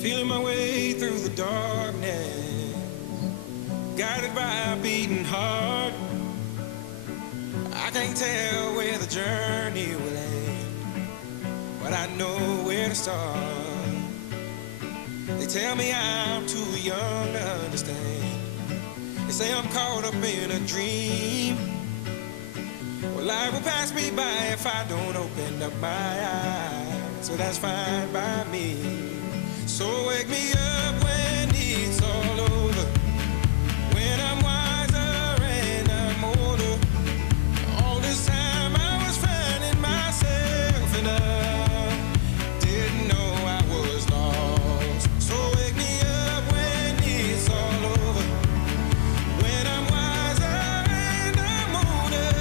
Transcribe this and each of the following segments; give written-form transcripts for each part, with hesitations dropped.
Feeling my way through the darkness, guided by a beating heart. I can't tell where the journey will end, but I know where to start. They tell me I'm too young to understand. They say I'm caught up in a dream. Well, life will pass me by if I don't open up my eyes, so that's fine by me. So wake me up when it's all over, when I'm wiser and I'm older. All this time I was finding myself and I didn't know I was lost. So wake me up when it's all over, when I'm wiser and I'm older.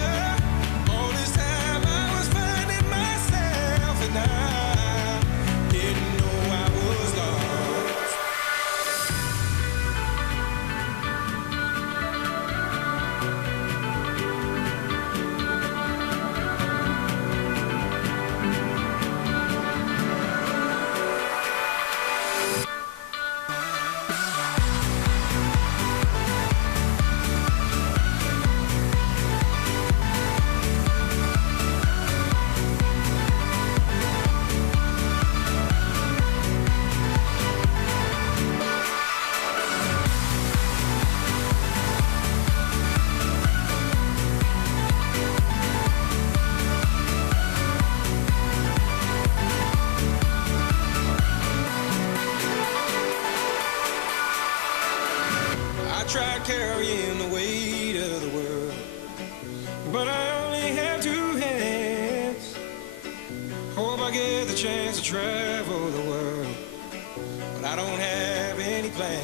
All this time I was finding myself and I didn't know I was lost. Tried carrying the weight of the world, but I only have two hands. Hope I get the chance to travel the world, but I don't have any plans.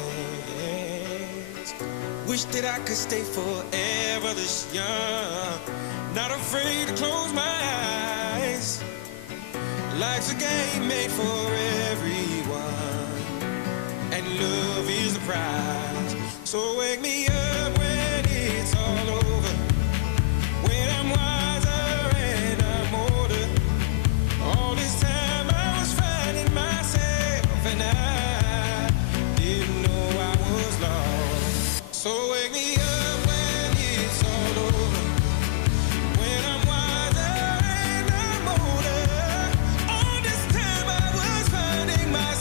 Wish that I could stay forever this young, not afraid to close my eyes. Life's a game made for everyone, and love is the prize. So wake me up when it's all over, when I'm wiser and I'm older. All this time I was finding myself and I didn't know I was lost. So wake me up when it's all over, when I'm wiser and I'm older. All this time I was finding myself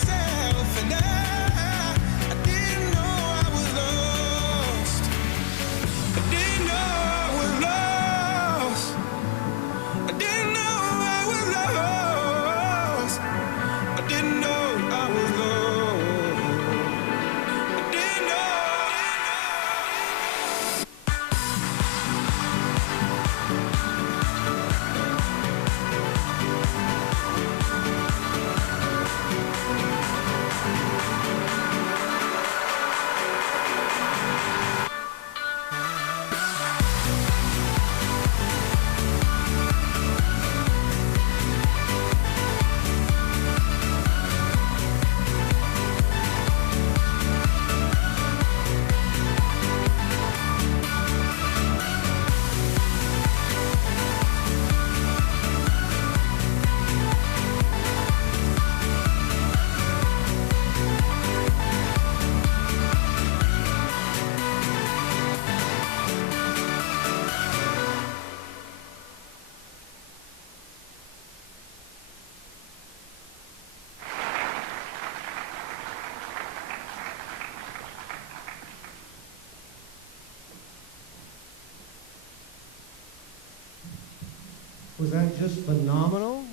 Was that just phenomenal?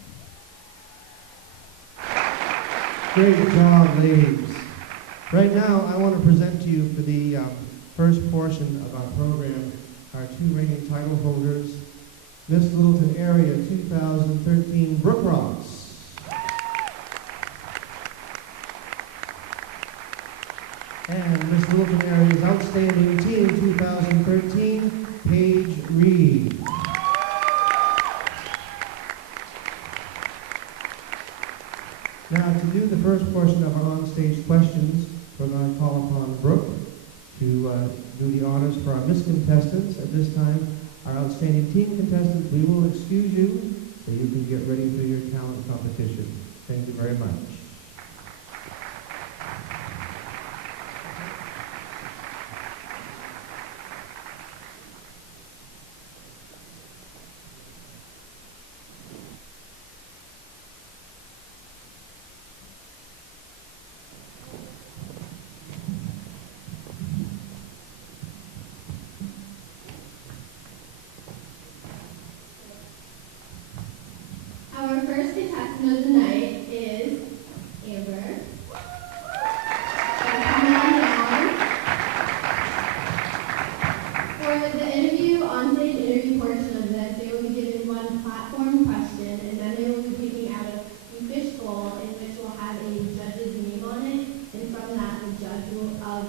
Great job, ladies. Right now, I want to present to you for the first portion of our program our two reigning title holders, Miss Littleton Area 2013 Brook Ross. And Miss Littleton Area's Outstanding Team 2013, Paige Reed. Now, to do the first portion of our on-stage questions, we're going to call upon Brooke to do the honors for our Miss contestants. At this time, our outstanding team contestants, we will excuse you so you can get ready for your talent competition. Thank you very much. Our first contestant of the night is Amber. Coming on down. For the interview, on-stage interview portion of this, they will be given one platform question, and then they will be picking out a fish bowl in which will have a judge's name on it, and from that, the judge will, of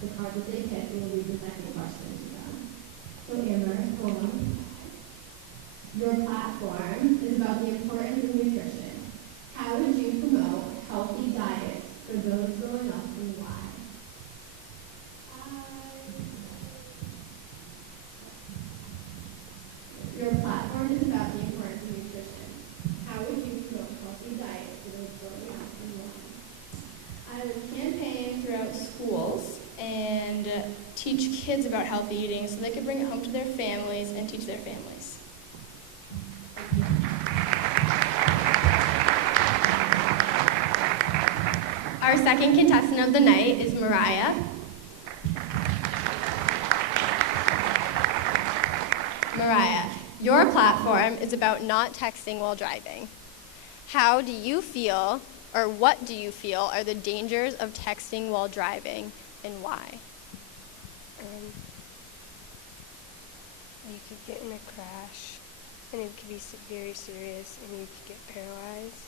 the card that they pick, will read the second question to them. So Amber, hold on. Your platform is about the importance of nutrition. How would you promote healthy diets for those growing up, and why? Your platform is about the importance of nutrition. How would you promote healthy diets for those growing up, and why? I would campaign throughout schools and teach kids about healthy eating so they could bring it home to their families and teach their families. Our second contestant of the night is Mariah. Mariah, your platform is about not texting while driving. How do you feel, or what do you feel, are the dangers of texting while driving, and why? You could get in a crash, and it could be very serious, and you could get paralyzed.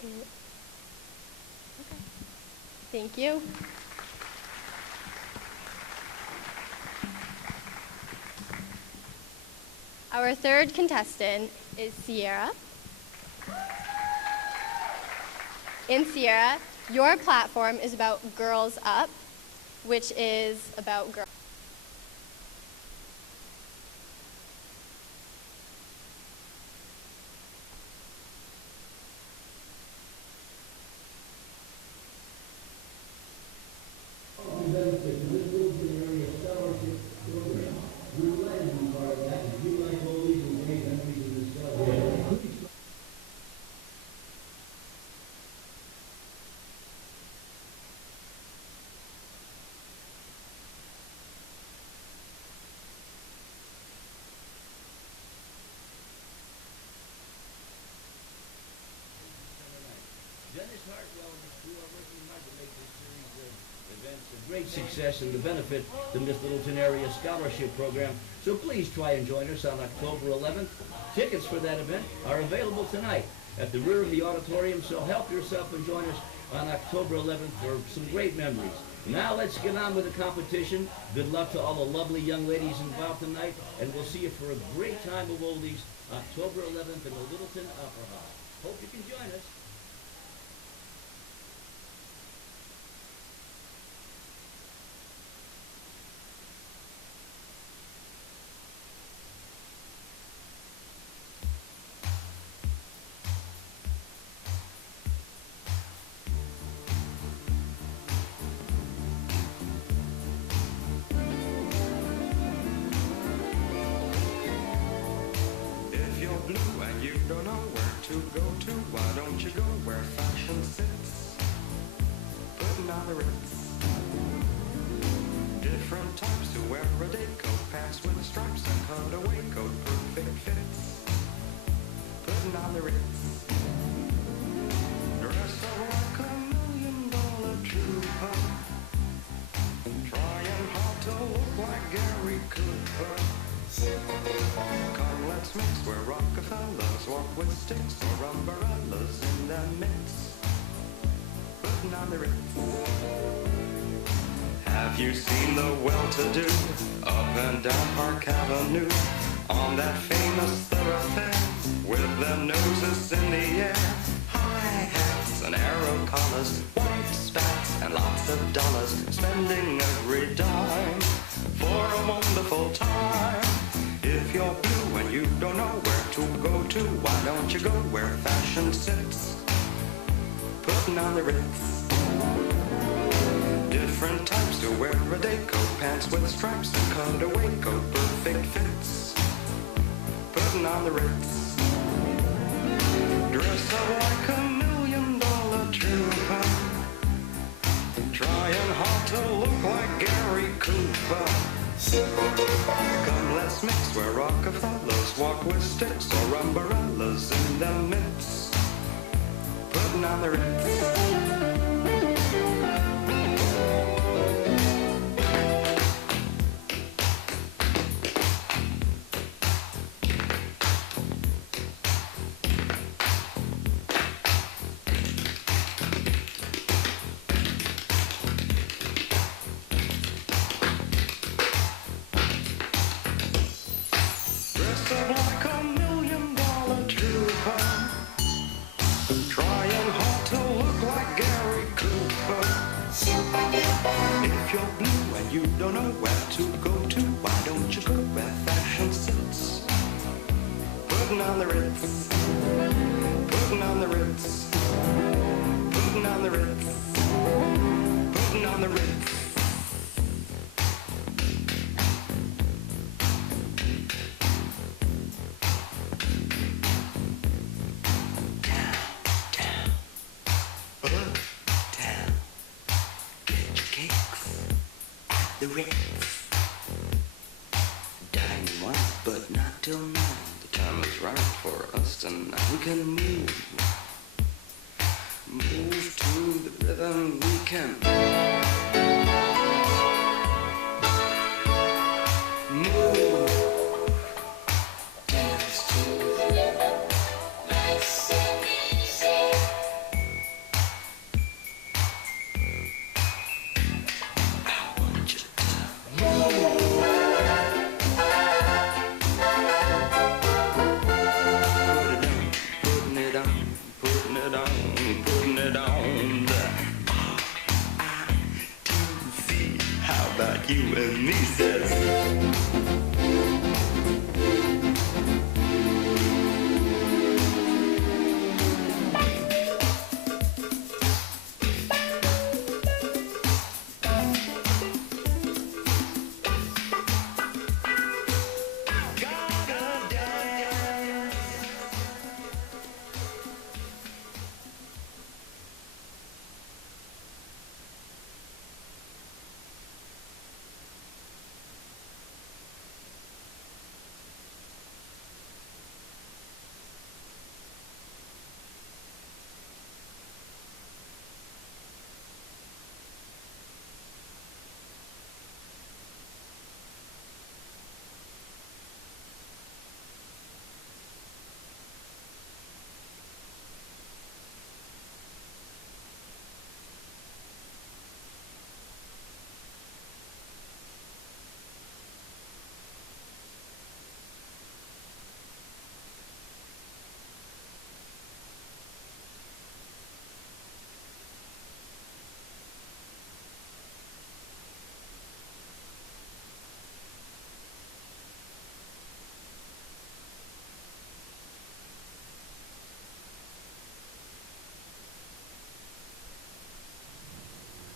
Okay. Thank you. Our third contestant is Sierra. In Sierra, your platform is about Girls Up, which is about girls. Great success and to benefit the Miss Littleton Area Scholarship Program. So please try and join us on October 11th. Tickets for that event are available tonight at the rear of the auditorium, so help yourself and join us on October 11th for some great memories. Now let's get on with the competition. Good luck to all the lovely young ladies involved tonight, and we'll see you for a great time of oldies October 11th in the Littleton Opera Hall. Hope you can join us. Blue and you don't know where to go to, why don't you go where fashion sits, putting on the ritz. Different types who wear a day coat, pants with stripes and cutaway coat, perfect fits. putting on the Ritz. Dress up like $1 million trooper, trying hard to look like Gary Cooper. Come, let's mix where Rockefellers walk with sticks or umbrellas in their midst, putting on the Ritz. Have you seen the well-to-do up and down Park Avenue on that famous thoroughfare with their noses in the air? High hats and arrow collars, white spats and lots of dollars, spending every dime for a wonderful time. If you're blue and you don't know where to go to, why don't you go where fashion sits, putting on the Ritz. Different types to wear a day coat, pants with stripes and cutaway coat, perfect fits, putting on the Ritz. Dress up like $1 million trooper, trying hard to look like Gary Cooper. Come, let's mix where Rockefellers walk with sticks or umbrellas in their midst, putting on the Ritz.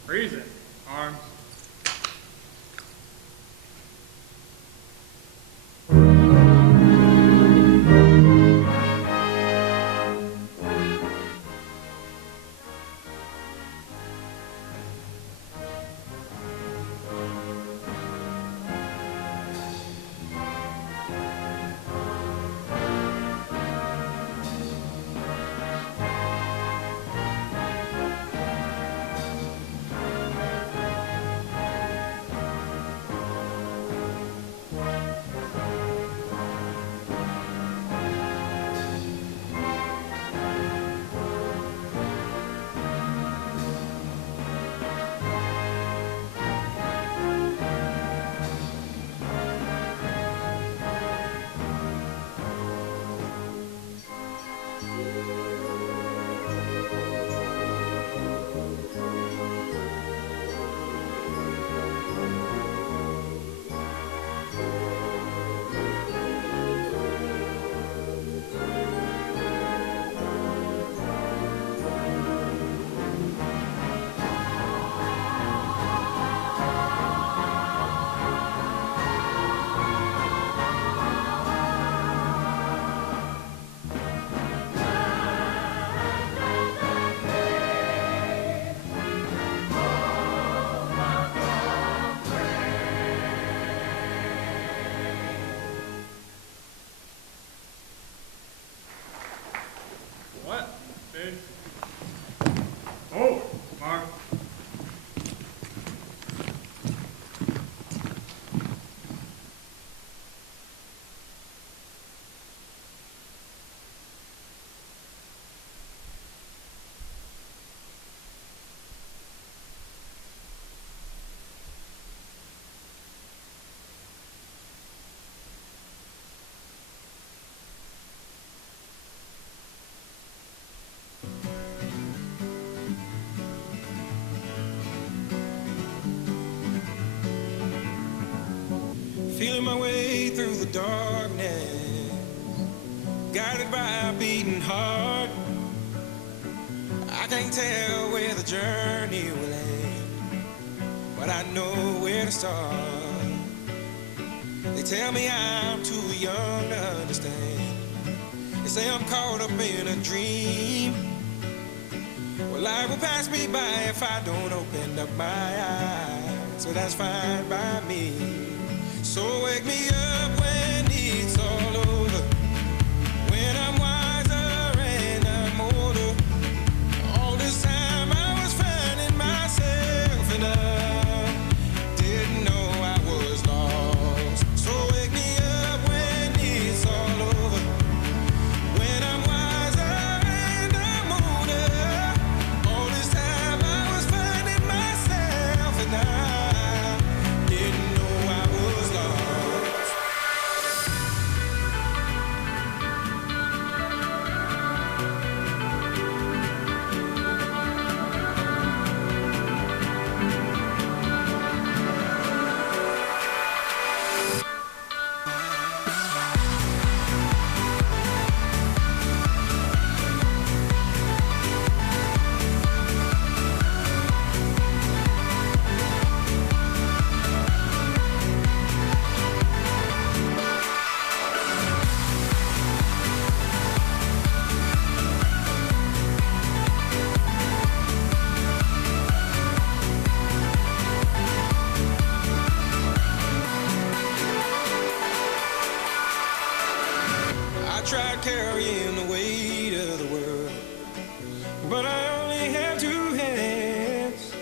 Reason. Arms. feeling my way through the darkness, guided by a beating heart. I can't tell where the journey will end, but I know where to start. They tell me I'm too young to understand. They say I'm caught up in a dream. Well, life will pass me by if I don't open up my eyes, so that's fine by me. So wake me up when it's all over, when I'm wiser and I'm older. All this time I was finding myself and I didn't know I was lost. So wake me up when it's all over, when I'm wiser and I'm older. All this time I was finding myself and I didn't know I was lost. I tried carrying the weight of the world, but I only have two hands.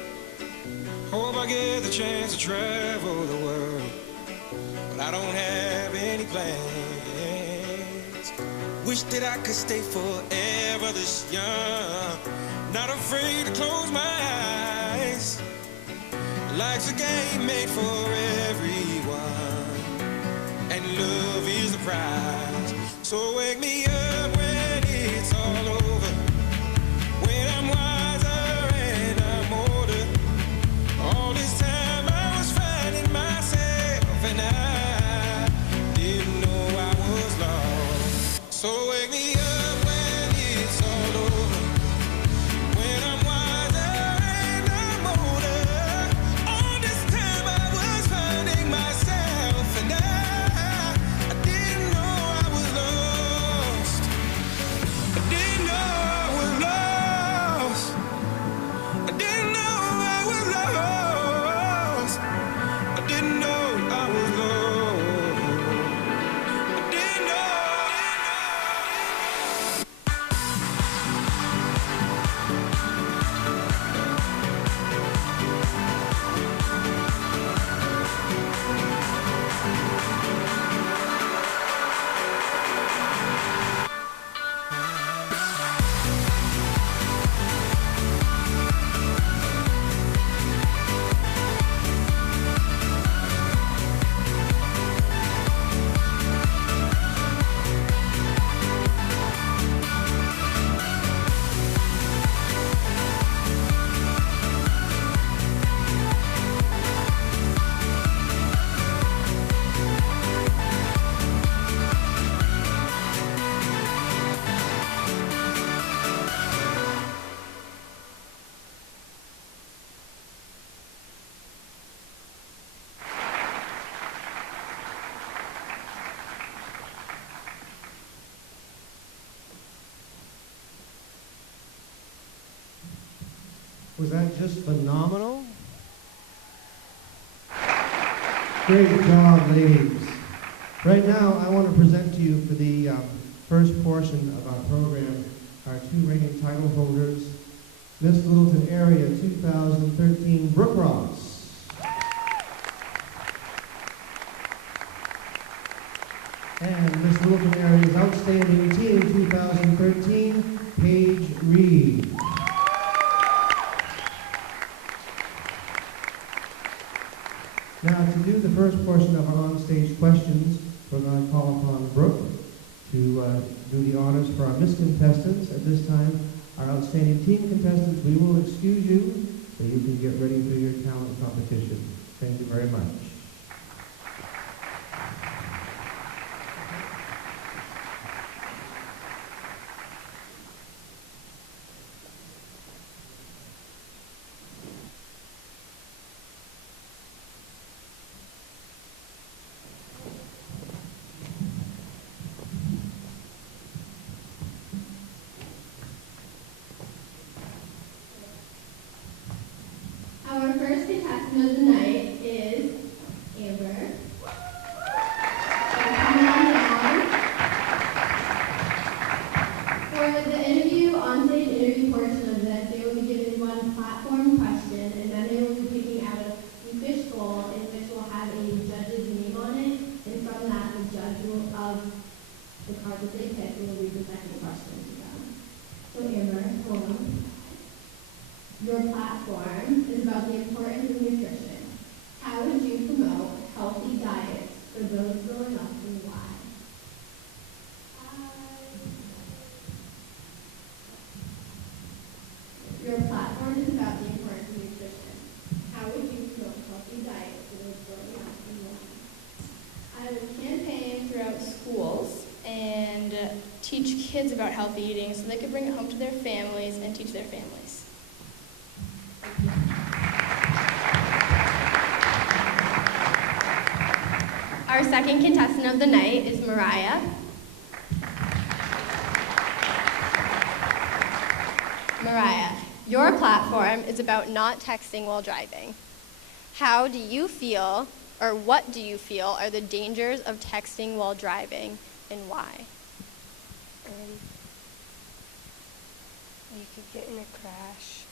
Hope I get the chance to travel the world, but I don't have any plans. Wish that I could stay forever this young, not afraid to close my eyes. Life's a game made for everyone, and love is the prize. So wake me up when it's all over, when I'm wiser and I'm older. All this time I was finding myself and I didn't know I was lost. So wake me up when it's all over, when I'm wiser and I'm older. All this time I was finding myself and I didn't know I was lost. I didn't know I was lost. I didn't know I was lost. I didn't know I was lost. I didn't know. Was that just phenomenal? Great job, ladies. Right now, I want to present to you for the first portion of our program our two reigning title holders, Miss Littleton Area 2013 Brooke Ross. And Miss Littleton Area's Outstanding Teen 2013, Paige Reed. Now, to do the first portion of our on-stage questions, we're going to call upon Brooke to do the honors for our Miss contestants. At this time, our outstanding teen contestants, we will excuse you so you can get ready for your talent competition. Thank you very much. contestant of the night is Amber. Come on down. For the interview, on-stage interview portion of this, they will be given one platform question, and then they will be picking out a fishbowl in which will have a judge's name on it, and from that, the judge will, of the card that they pick, will read the second question to them. So Amber, hold on. Your platform is about the importance of nutrition. How would you promote healthy diets for those growing up, and why? Your platform is about the importance of nutrition. How would you promote healthy diets for those growing up, and why? I would campaign throughout schools and teach kids about healthy eating so they could bring it home to their families and teach their families. Our second contestant of the night is Mariah. Mariah, your platform is about not texting while driving. How do you feel, or what do you feel, are the dangers of texting while driving, and why? You could get in a crash,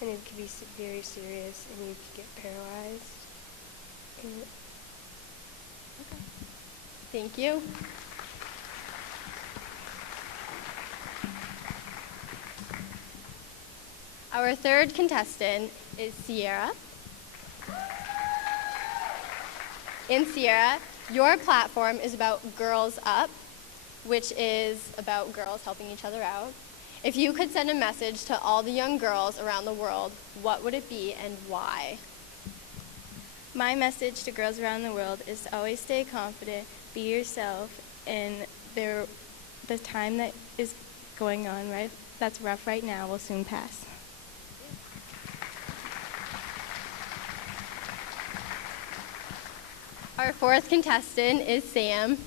and it could be very serious, and you could get paralyzed. And Thank you. Our third contestant is Sierra. In Sierra, your platform is about Girls Up, which is about girls helping each other out. If you could send a message to all the young girls around the world, what would it be and why? My message to girls around the world is to always stay confident, be yourself, and the time that is going on that's rough right now will soon pass. Our fourth contestant is Sam.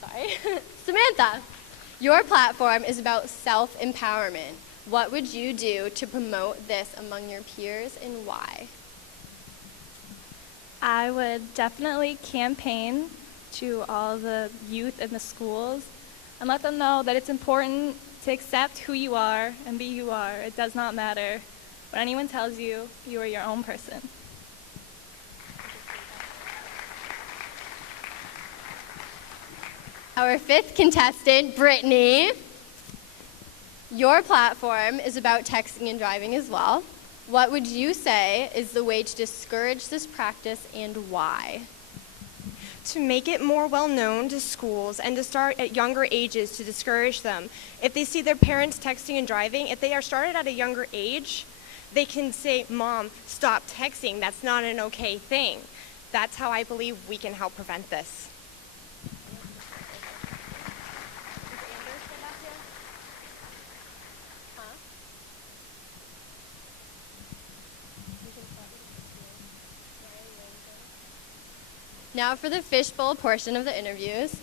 Sorry. Samantha, your platform is about self-empowerment. What would you do to promote this among your peers and why? I would definitely campaign to all the youth in the schools and let them know that it's important to accept who you are and be who you are. It does not matter what anyone tells you, you are your own person. Our fifth contestant, Brittany. Your platform is about texting and driving as well. What would you say is the way to discourage this practice and why? To make it more well known to schools and to start at younger ages to discourage them. If they see their parents texting and driving, if they are started at a younger age, they can say, "Mom, stop texting. That's not an okay thing." That's how I believe we can help prevent this. Now for the fishbowl portion of the interviews,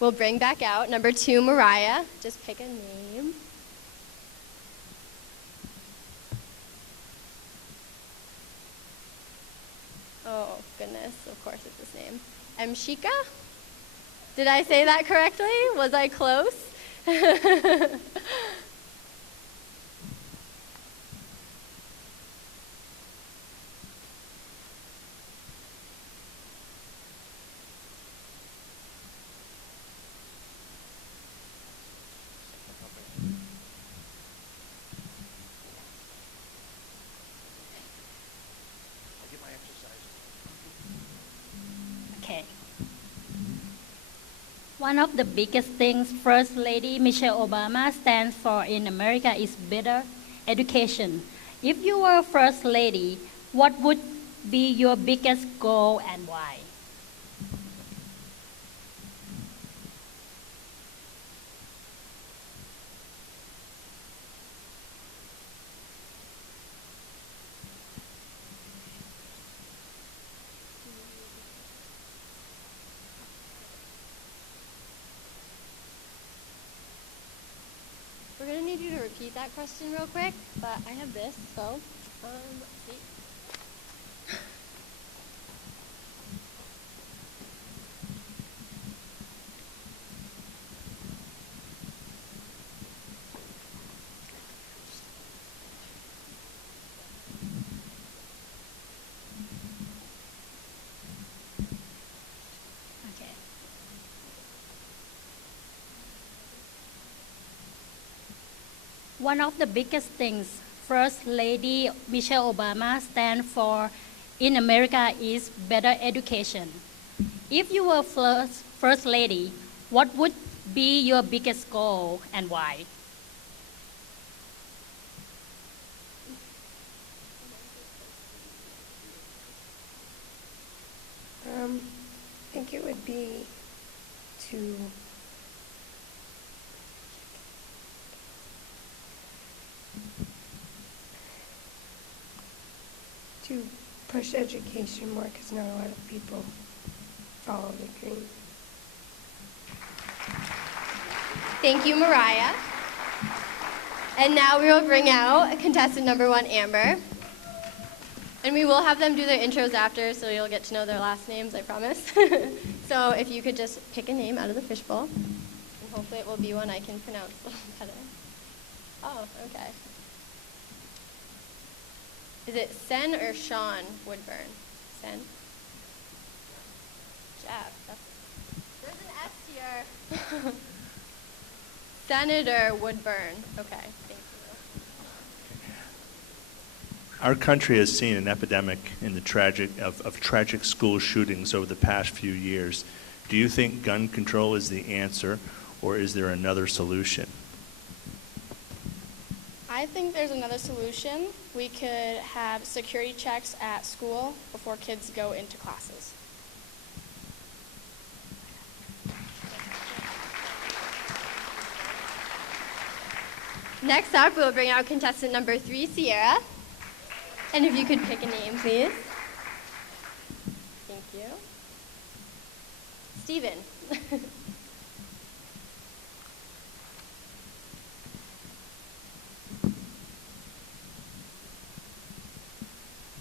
we'll bring back out number 2, Mariah. Just pick a name. Oh, goodness, of course it's this name. Mshika? Did I say that correctly? Was I close? Okay. One of the biggest things First Lady Michelle Obama stands for in America is better education. If you were First Lady, what would be your biggest goal and why? We're going to need you to repeat that that question real quick, but I have this, so let's see. Okay. One of the biggest things First Lady Michelle Obama stands for in America is better education. If you were First Lady, what would be your biggest goal and why? I think it would be to push education more, because not a lot of people follow the dream. Thank you, Mariah. And now we will bring out contestant number 1, Amber. And we will have them do their intros after, so you'll get to know their last names, I promise. So if you could just pick a name out of the fishbowl, and hopefully it will be one I can pronounce a little better. Oh, okay. Is it Sen or Sean Woodburn? Sen? Jeff. There's an S here. Senator Woodburn. Okay, thank you. Our country has seen an epidemic in the tragic school shootings over the past few years. Do you think gun control is the answer, or is there another solution? I think there's another solution. We could have security checks at school before kids go into classes. Next up, we'll bring out contestant number 3, Sierra. And if you could pick a name, please. Thank you. Steven.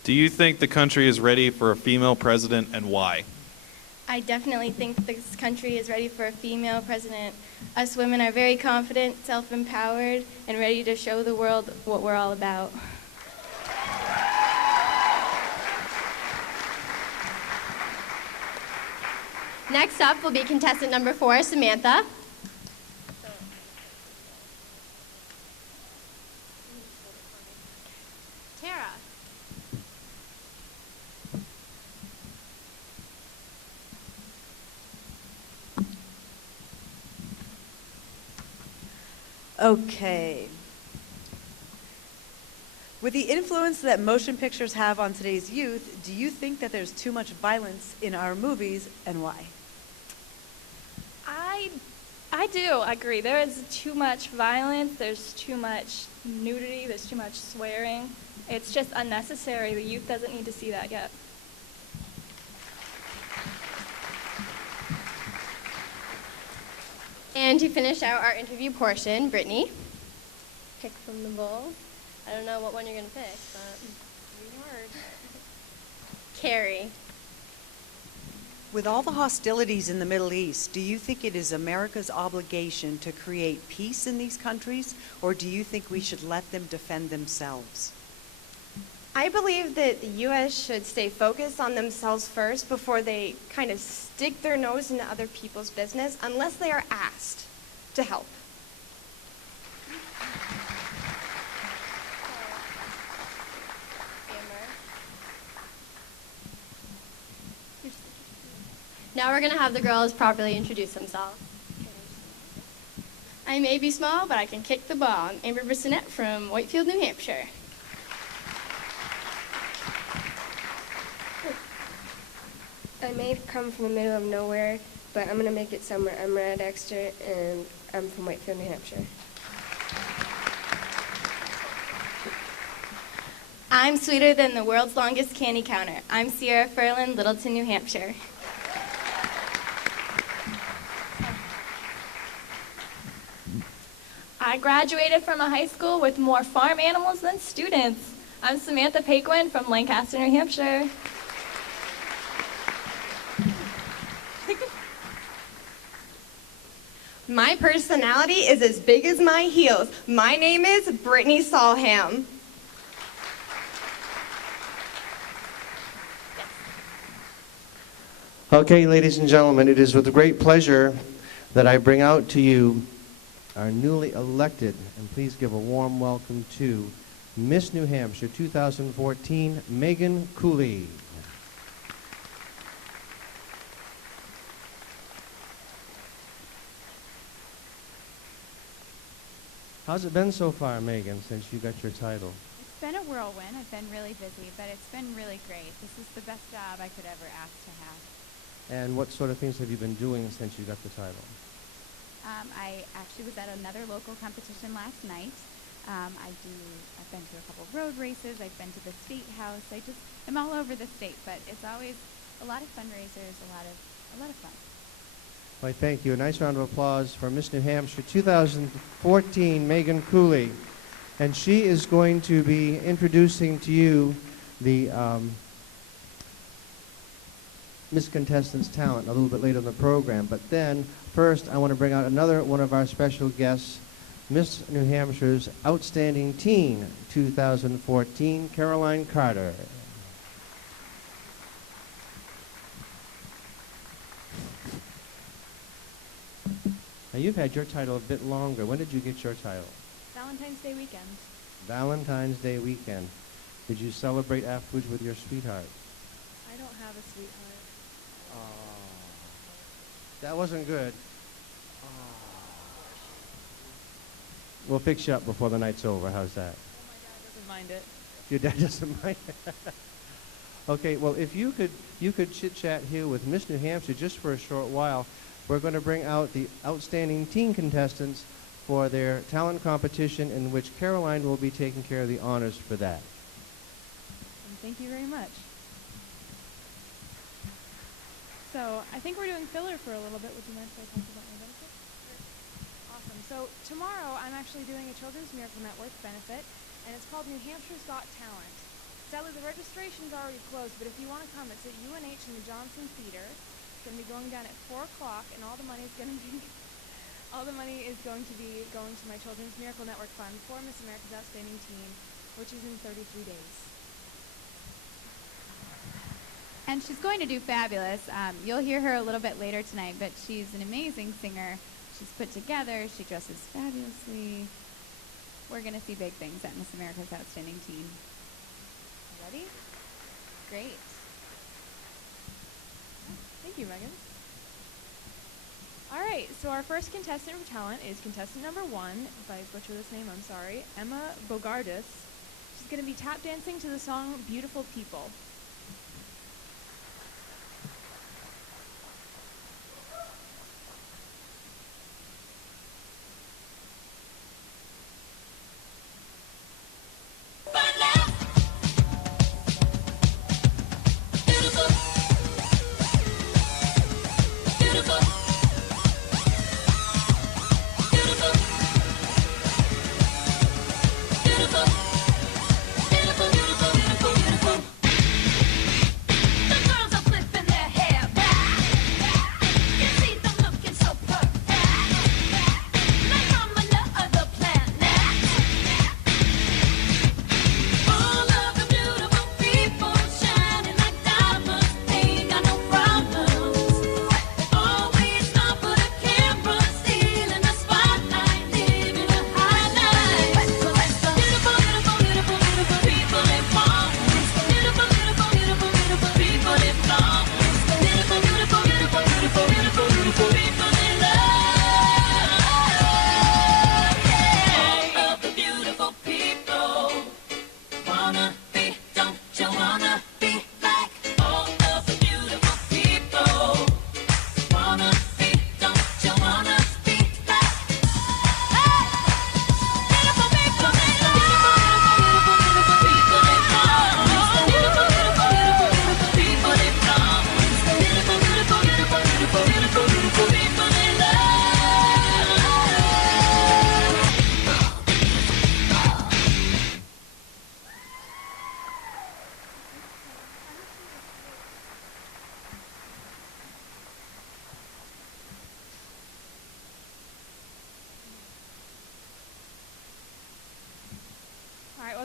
Do you think the country is ready for a female president, and why? I definitely think this country is ready for a female president. Us women are very confident, self-empowered, and ready to show the world what we're all about. Next up will be contestant number 4, Samantha. Tara. Okay. With the influence that motion pictures have on today's youth, do you think that there's too much violence in our movies, and why? I do agree. There is too much violence, there's too much nudity, there's too much swearing. It's just unnecessary. The youth doesn't need to see that yet. And to finish out our interview portion, Brittany, pick from the bowl. I don't know what one you're going to pick, but it's hard. Carrie. With all the hostilities in the Middle East, do you think it is America's obligation to create peace in these countries, or do you think we should let them defend themselves? I believe that the U.S. should stay focused on themselves first before they kind of stick their nose into other people's business, unless they are asked to help. Now we're going to have the girls properly introduce themselves. I may be small, but I can kick the ball. I'm Amber Bissonette from Whitefield, New Hampshire. I may come from the middle of nowhere, but I'm going to make it somewhere. I'm Rhea Dexter, and I'm from Whitefield, New Hampshire. I'm sweeter than the world's longest candy counter. I'm Sierra Ferlin, Littleton, New Hampshire. I I graduated from a high school with more farm animals than students. I'm Samantha Paquin from Lancaster, New Hampshire. My personality is as big as my heels. My name is Brittany Solham. Okay, ladies and gentlemen, it is with great pleasure that I bring out to you our newly elected, and please give a warm welcome to Miss New Hampshire 2014, Megan Cooley. How's it been so far, Megan, since you got your title? It's been a whirlwind. I've been really busy, but it's been really great. This is the best job I could ever ask to have. And what sort of things have you been doing since you got the title? I actually was at another local competition last night. I've been to a couple of road races. I've been to the State House. I'm all over the state, but it's always a lot of fundraisers, a lot of fun. Well, thank you. A nice round of applause for Miss New Hampshire 2014, Megan Cooley. And she is going to be introducing to you the Miss Contestant's talent a little bit later in the program. But then, first, I want to bring out another one of our special guests, Miss New Hampshire's Outstanding Teen 2014, Caroline Carter. Now, you've had your title a bit longer. When did you get your title? Valentine's Day weekend. Valentine's Day weekend. Did you celebrate afterwards with your sweetheart? I don't have a sweetheart. That wasn't good. We'll fix you up before the night's over. How's that? Oh, my dad doesn't mind it. Your dad doesn't mind it. Okay, well, if you could chit-chat here with Miss New Hampshire just for a short while. We're going to bring out the outstanding teen contestants for their talent competition, in which Caroline will be taking care of the honors for that. And thank you very much. So I think we're doing filler for a little bit. Would you mind if I talk about my benefit? Awesome. So tomorrow I'm actually doing a Children's Miracle Network benefit, and it's called New Hampshire's Got Talent. Sadly, the registration's already closed, but if you want to come, it's at UNH in the Johnson Theater. It's going to be going down at 4 o'clock, and all the money is going to be going to my Children's Miracle Network Fund for Miss America's Outstanding Teen, which is in 33 days. And she's going to do fabulous. You'll hear her a little bit later tonight, but she's an amazing singer. She's put together. She dresses fabulously. We're going to see big things at Miss America's Outstanding Teen. Ready? Great. Thank you, Megan. All right, so our first contestant for talent is contestant number 1. If I butcher this name, I'm sorry. Emma Bogardus. She's going to be tap dancing to the song Beautiful People.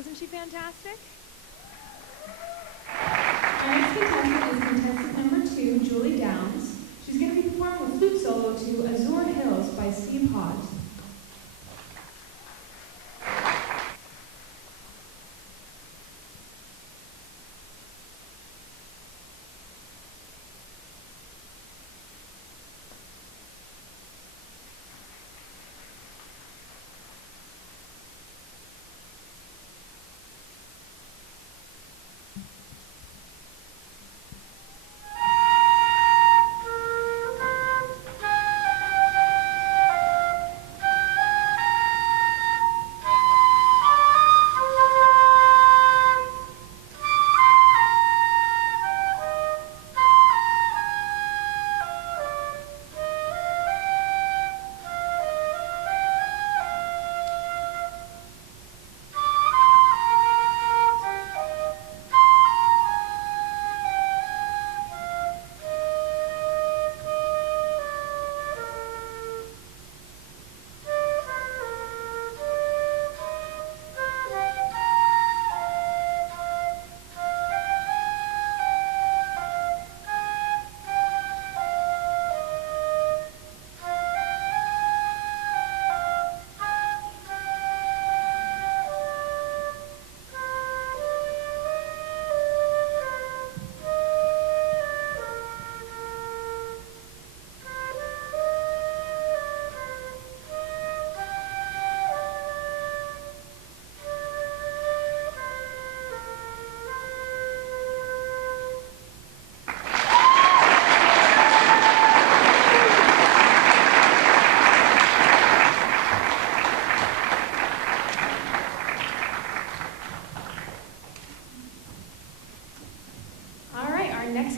Wasn't she fantastic? Our next contestant is contestant number 2, Julie Downs. She's going to be performing a flute solo to Azure Hills by Steve Hodge.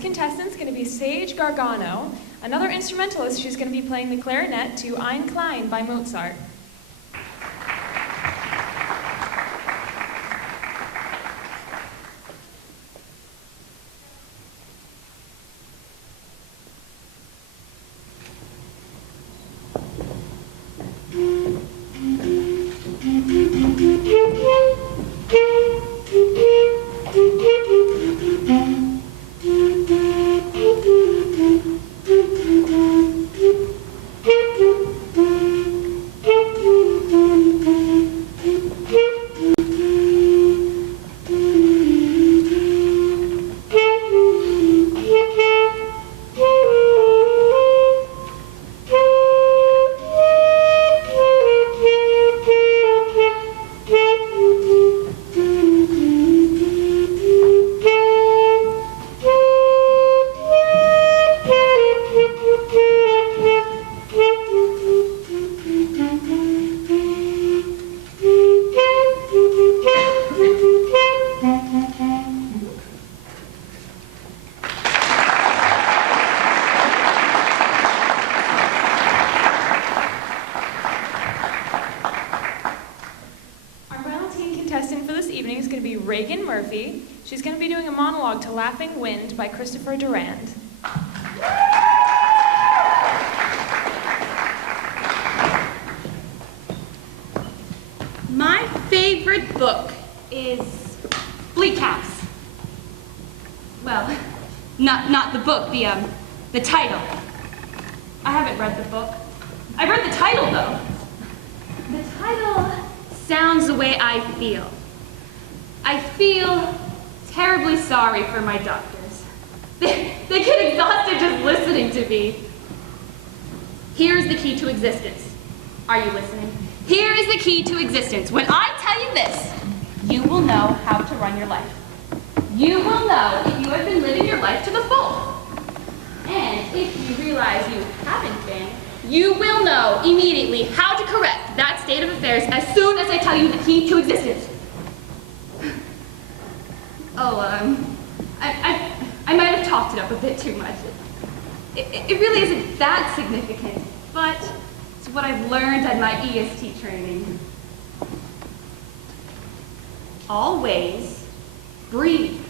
Contestant's going to be Sage Gargano. Another instrumentalist, she's going to be playing the clarinet to Ein Klein by Mozart. She's going to be doing a monologue to Laughing Wind by Christopher Durand. My favorite book is Bleak House. Well, not the book, the title. I haven't read the book. I read the title, though. The title sounds the way I feel. I feel terribly sorry for my doctors. They get exhausted just listening to me. Here's the key to existence. Are you listening? Here is the key to existence. When I tell you this, you will know how to run your life. You will know if you have been living your life to the full. And if you realize you haven't been, you will know immediately how to correct that state of affairs as soon as I tell you the key to existence. Oh, I might have talked it up a bit too much. It really isn't that significant, but it's what I've learned at my EST training. Always breathe.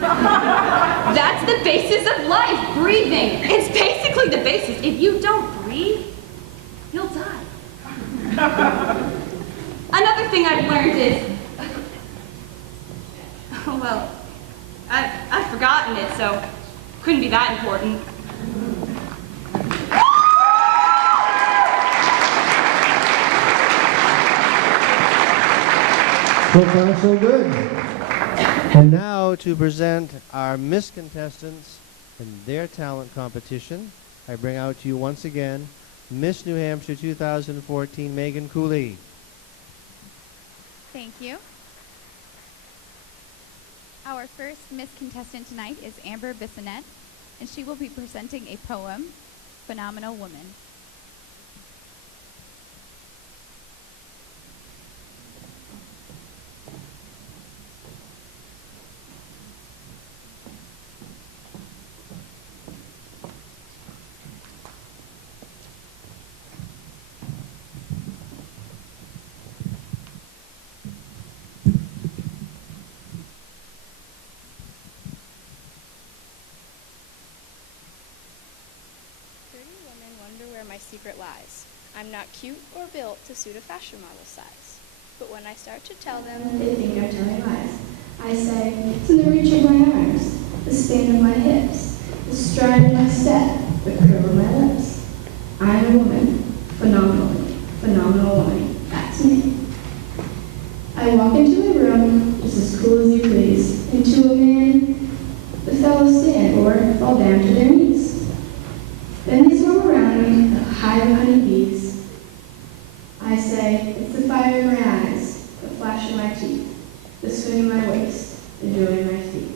That's the basis of life, breathing. It's basically the basis. If you don't breathe, you'll die. Another thing I've learned is well, I've forgotten it, so couldn't be that important. So far, so good. And now to present our Miss contestants in their talent competition, I bring out to you once again Miss New Hampshire 2014, Megan Cooley. Thank you. Our first Miss contestant tonight is Amber Bissonette, and she will be presenting a poem, Phenomenal Woman. My secret lies. I'm not cute or built to suit a fashion model size. But when I start to tell them, they think I'm telling lies. I say, it's in the reach of my arms, the span of my hips, the stride of my step, the curve of my lips. I'm a woman, phenomenal woman. That's me. I walk into a room, just as cool as you please, into a man, the fellows stand or fall down to their knees. Then they swarm around me, a hive of honeybees. I say, it's the fire in my eyes, the flash of my teeth, the swing in my waist, the joy in my feet.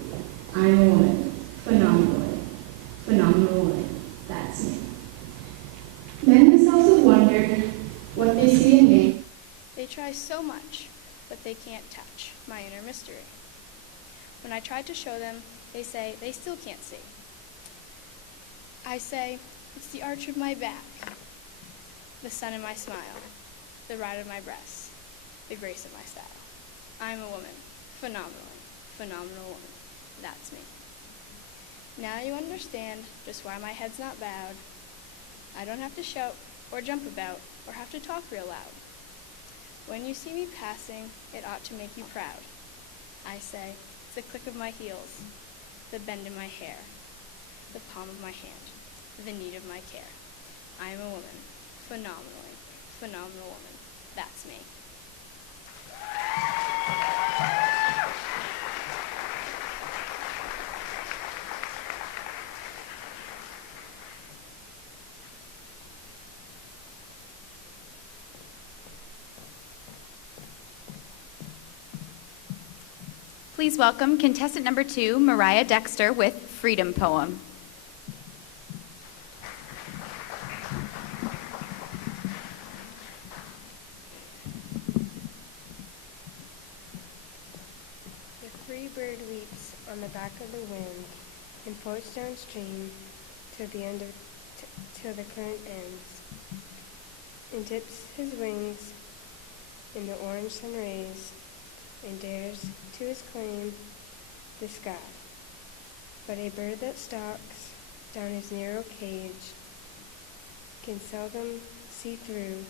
I'm a woman, phenomenal woman. That's me. Men themselves have wondered what they see in me. they try so much, but they can't touch my inner mystery. When I try to show them, they say they still can't see. I say, it's the arch of my back, the sun in my smile, the ride of my breasts, the grace of my style. I'm a woman, phenomenal woman. That's me. Now you understand just why my head's not bowed. I don't have to shout or jump about or have to talk real loud. When you see me passing, it ought to make you proud. I say, it's the click of my heels, the bend in my hair, the palm of my hand, the need of my care. I am a woman, phenomenal woman. That's me. Please welcome contestant number 2, Mariah Dexter, with Freedom Poem. The free bird weeps on the back of the wind and floats downstream till the current ends, and dips his wings in the orange sun rays, and dares to his claim the sky. But a bird that stalks down his narrow cage can seldom see through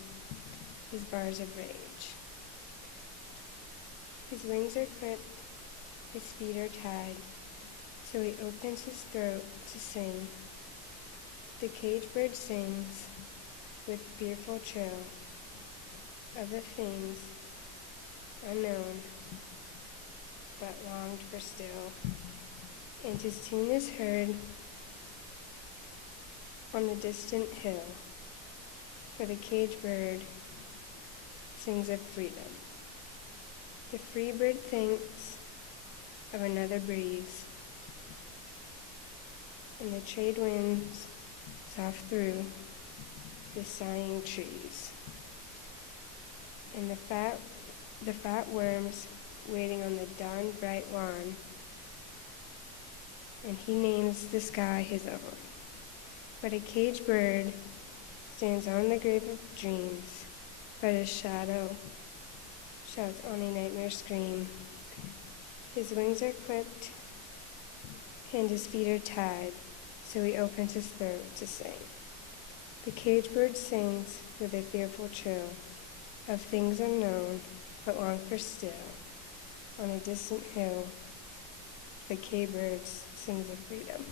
his bars of rage. His wings are clipped, his feet are tied, so he opens his throat to sing. The cage bird sings with fearful trill of the things unknown but longed for still, and his tune is heard on the distant hill, where the cage bird sings of freedom. The free bird thinks of another breeze, and the trade winds soft through the sighing trees, and the fat worms waiting on the dawn bright lawn, and he names the sky his own. But a caged bird stands on the grave of dreams, but his shadow shouts on a nightmare scream. His wings are clipped and his feet are tied, so he opens his throat to sing. The caged bird sings with a fearful trill of things unknown but long for still, on a distant hill The K-Birds sings of freedom.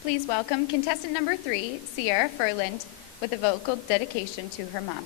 Please welcome contestant number 3, Sierra Furland, with a vocal dedication to her mom.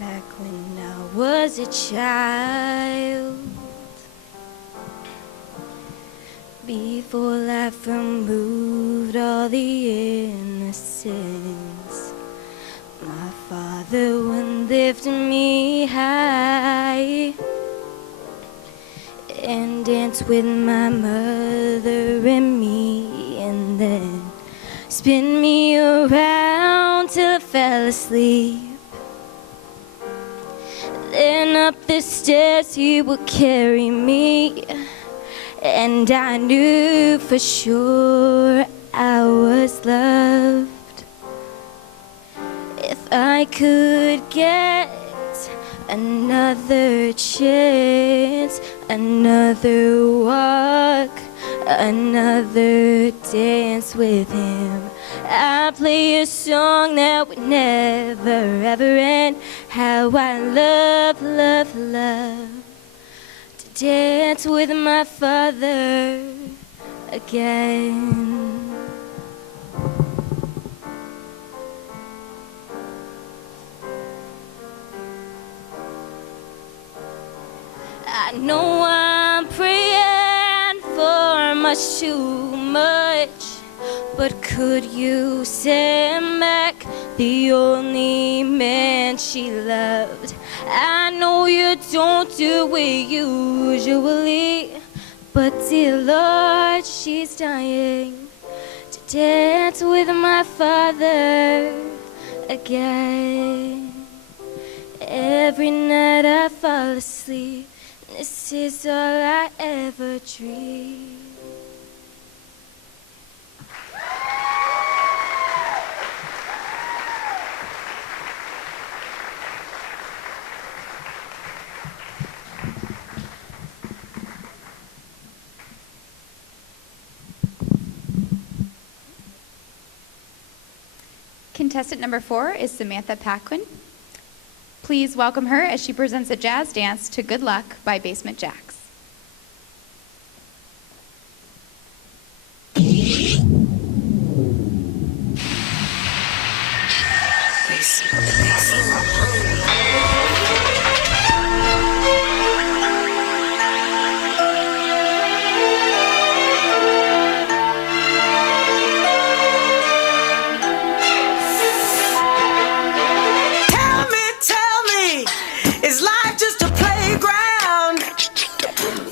Back when I was a child, before life removed all the innocence, my father would lift me high and dance with my mother and me, and then spin me around till I fell asleep. Then up the stairs he would carry me, and I knew for sure I was loved. If I could get another chance, another walk, another dance with him, I'd play a song that would never ever end. How I love, love, love to dance with my father again. I know I'm praying for much too much, but could you send back the only man she loved? I know you don't do it usually, but dear Lord, she's dying to dance with my father again. Every night I fall asleep, this is all I ever dream. Contestant number 4 is Samantha Paquin. Please welcome her as she presents a jazz dance to Good Luck by Basement Jaxx. Tell me, is life just a playground?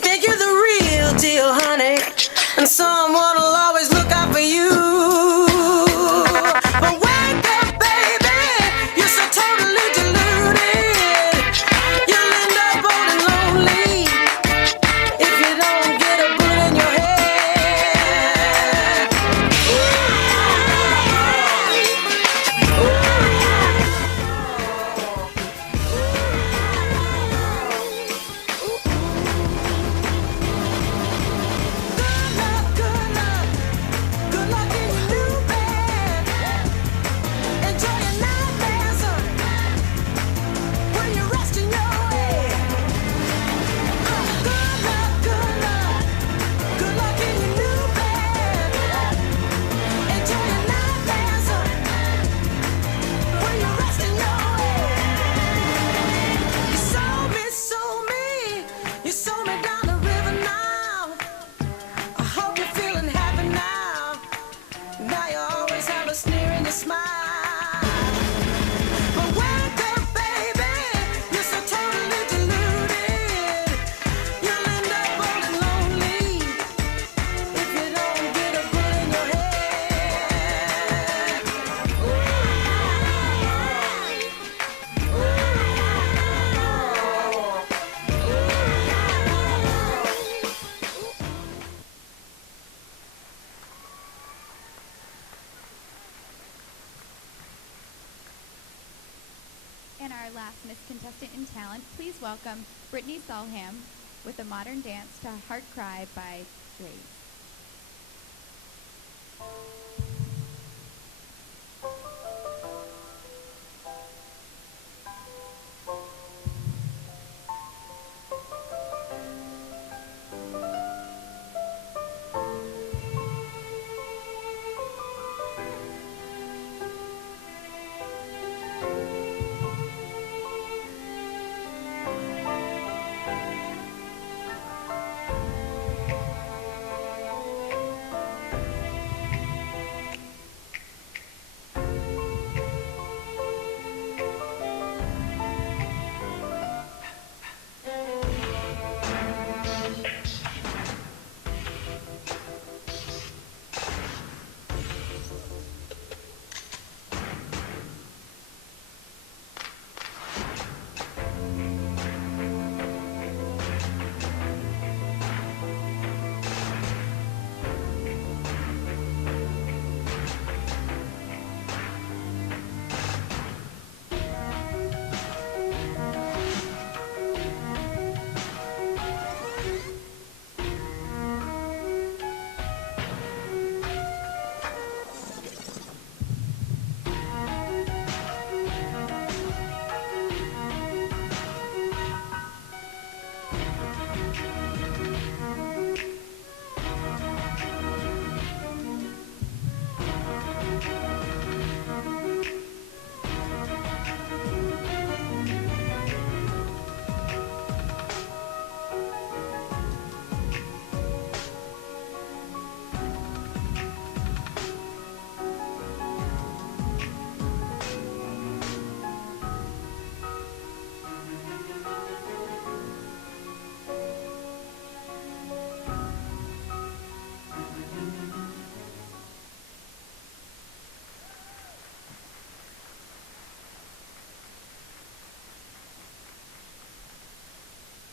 Think you're the real deal, honey, and someone will always look out for you. But wake up, baby, you're so totally deluded. You'll end up old and lonely if you don't get a bullet in your head. last Miss Contestant in Talent, please welcome Brittany Solham with a modern dance to Heart Cry by Drake.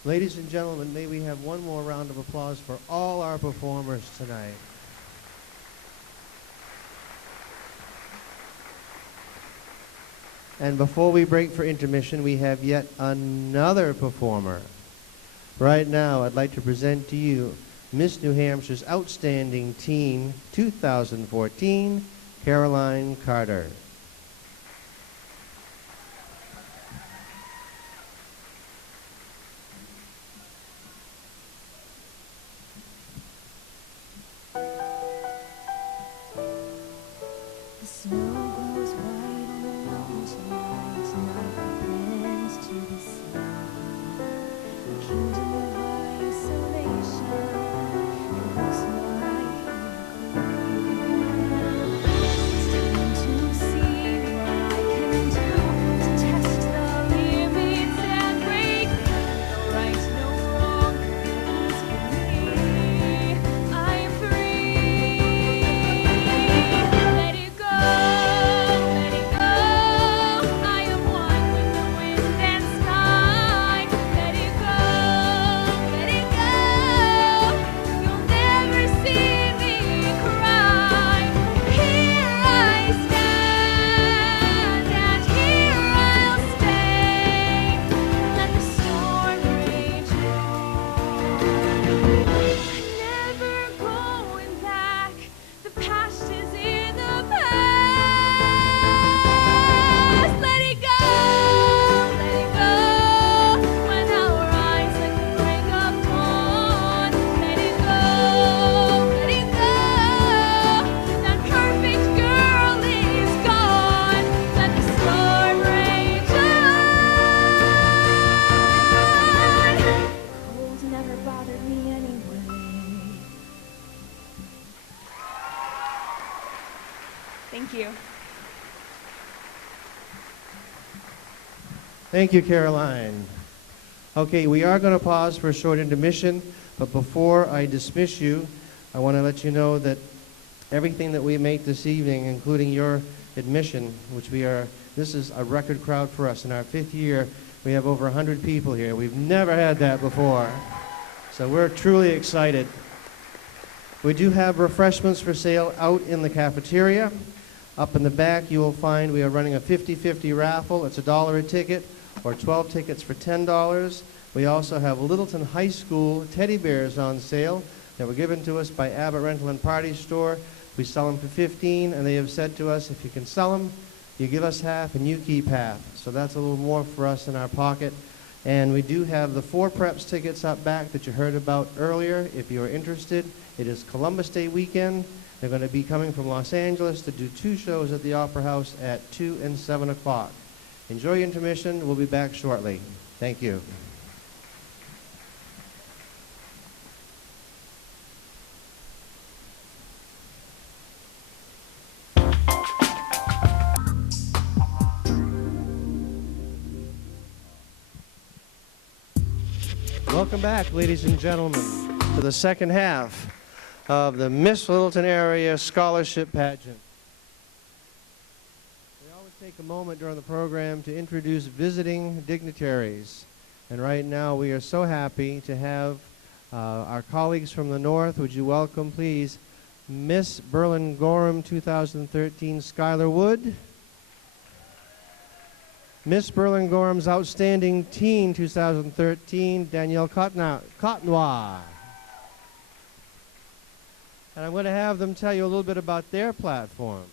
Ladies and gentlemen, may we have one more round of applause for all our performers tonight. And before we break for intermission, we have yet another performer. Right now, I'd like to present to you Miss New Hampshire's Outstanding Teen 2014, Caroline Carter. The snow glows white on the mountains, not the plans to be seen. A kingdom of isolation, it looks like it's time to see what I can do to test the limits and break no right, no wrong, it's for me. I am free. Let it go, let it go. I am one with the wind and sky. Let it go, let it go. You'll never see me cry. Here I stand, and here I'll stay. Let the storm rage on. Never going back. The past is in the past. Let it go, let it go. When our eyes at the break of dawn. Let it go, let it go. That perfect girl is gone. Let the storm rage on. Cold never bothered me anyway. Thank you. Thank you, Caroline. Okay, we are going to pause for a short intermission, but before I dismiss you, I want to let you know that everything that we make this evening, including your admission, which this is a record crowd for us. In our 5th year, we have over 100 people here. We've never had that before. So we're truly excited. We do have refreshments for sale out in the cafeteria. Up in the back, you will find we are running a 50-50 raffle. It's $1 a ticket. or 12 tickets for $10. We also have Littleton High School teddy bears on sale that were given to us by Abbott Rental and Party Store. We sell them for $15, and they have said to us, if you can sell them, you give us half and you keep half. So that's a little more for us in our pocket. And we do have the 4 Preps tickets up back that you heard about earlier. If you're interested, it is Columbus Day weekend. They're going to be coming from Los Angeles to do 2 shows at the Opera House at 2 and 7 o'clock. Enjoy your intermission. We'll be back shortly. Thank you. Welcome back, ladies and gentlemen, to the second half of the Miss Littleton Area Scholarship Pageant. We always take a moment during the program to introduce visiting dignitaries. And right now we are so happy to have our colleagues from the North. Would you welcome, please, Miss Berlin-Gorham 2013, Skylar Wood. Miss Berlin-Gorham's Outstanding Teen 2013, Danielle Cotnoir. And I'm going to have them tell you a little bit about their platform.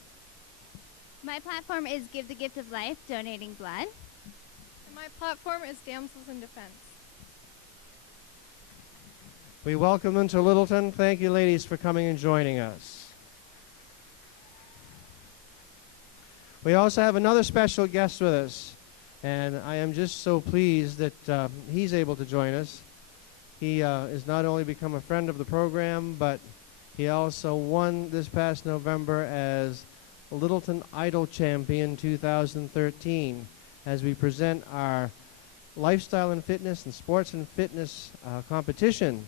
My platform is Give the Gift of Life, donating blood. And my platform is Damsels in Defense. We welcome them to Littleton. Thank you, ladies, for coming and joining us. We also have another special guest with us, and I am just so pleased that he's able to join us. He has not only become a friend of the program, but he also won this past November as Littleton Idol Champion 2013 as we present our lifestyle and fitness and sports and fitness competition.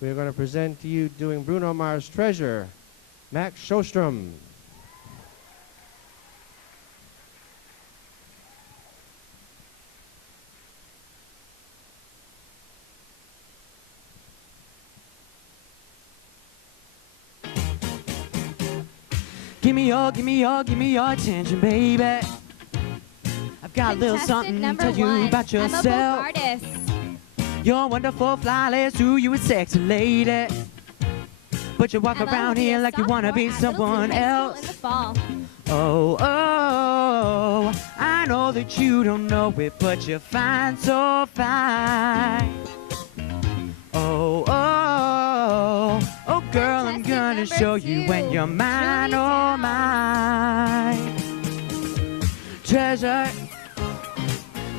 We are going to present to you, doing Bruno Mars' Treasure, Max Sjostrom. Give me your attention, baby. I've got a little something to tell you about yourself. I'm a book artist. You're wonderful, flawless, ooh, you a sexy lady. But you walk around here like you want to be someone else. In the fall. Oh, oh, I know that you don't know it, but you're fine, so fine. Oh, oh, oh, girl, I'm gonna show you when you're mine, oh, mine. Treasure,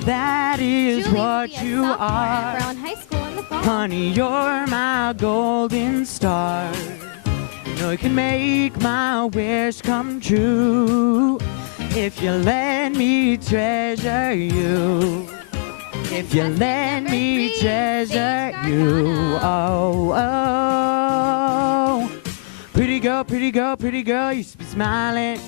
that is what you are. Brown High School in the fall. Honey, you're my golden star. You know you can make my wish come true if you let me treasure you. If you let me treasure you. Oh, oh. Pretty girl, pretty girl, pretty girl, you should be smiling.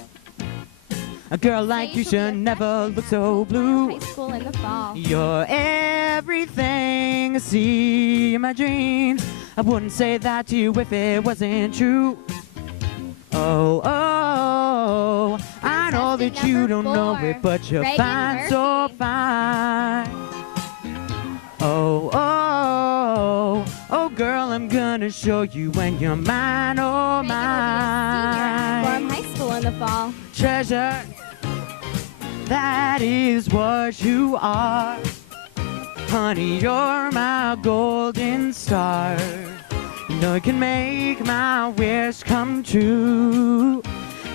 A girl like you should never look so blue. High School in the fall. You're everything I see in my dreams. I wouldn't say that to you if it wasn't true. Oh, oh, I know that you don't know it, but you're fine, so fine. Oh, oh, oh, girl, I'm gonna show you when you're mine, oh, mine. From High School in the fall. Treasure, that is what you are. Honey, you're my golden star. You know you can make my wish come true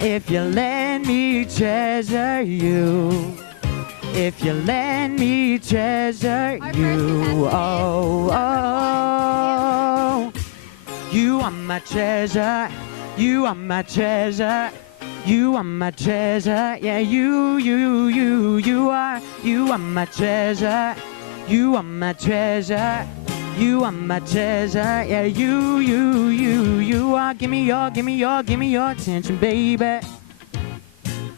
if you let me treasure you. If you let me treasure you. Oh, oh, you are my treasure. You are my treasure. You are my treasure. Yeah, you are my treasure. You are my treasure. You are my treasure. Yeah, you are. Give me your attention, baby.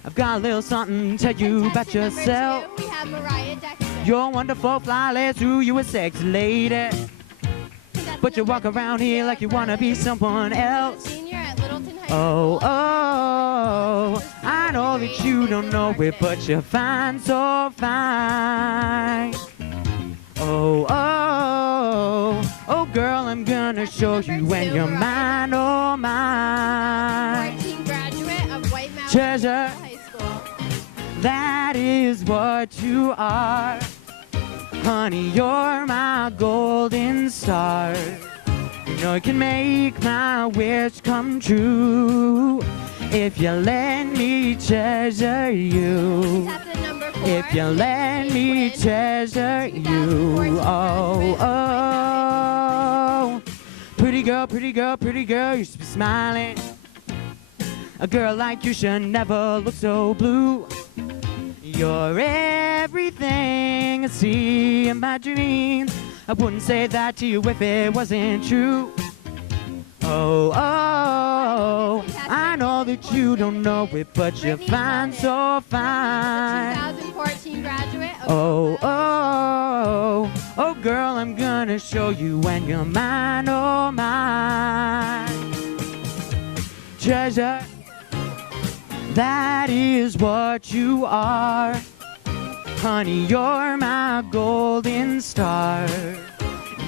I've got a little something to tell you about yourself. We have Mariah Dexter. You're wonderful, flawless, ooh, you a sexy lady. But you walk around here like you want to be someone else. Senior at Littleton High School. Oh, oh, I know that you don't know it, but you're fine, so fine. Oh, oh, oh, girl, I'm gonna show you when you're mine, oh, mine. 14 graduate of White Mountain Treasure. High School. That is what you are. Honey, you're my golden star. You know you can make my wish come true if you let me treasure you. If you let me treasure you. Oh, oh. Pretty girl, pretty girl, pretty girl, you should be smiling. A girl like you should never look so blue. You're everything I see in my dreams. I wouldn't say that to you if it wasn't true. Oh, oh, I know that you don't know it, but you're fine, so fine. 2014 graduate of Oh, oh, oh, girl, I'm gonna show you when you're mine, oh, mine. Treasure, that is what you are. Honey, you're my golden star.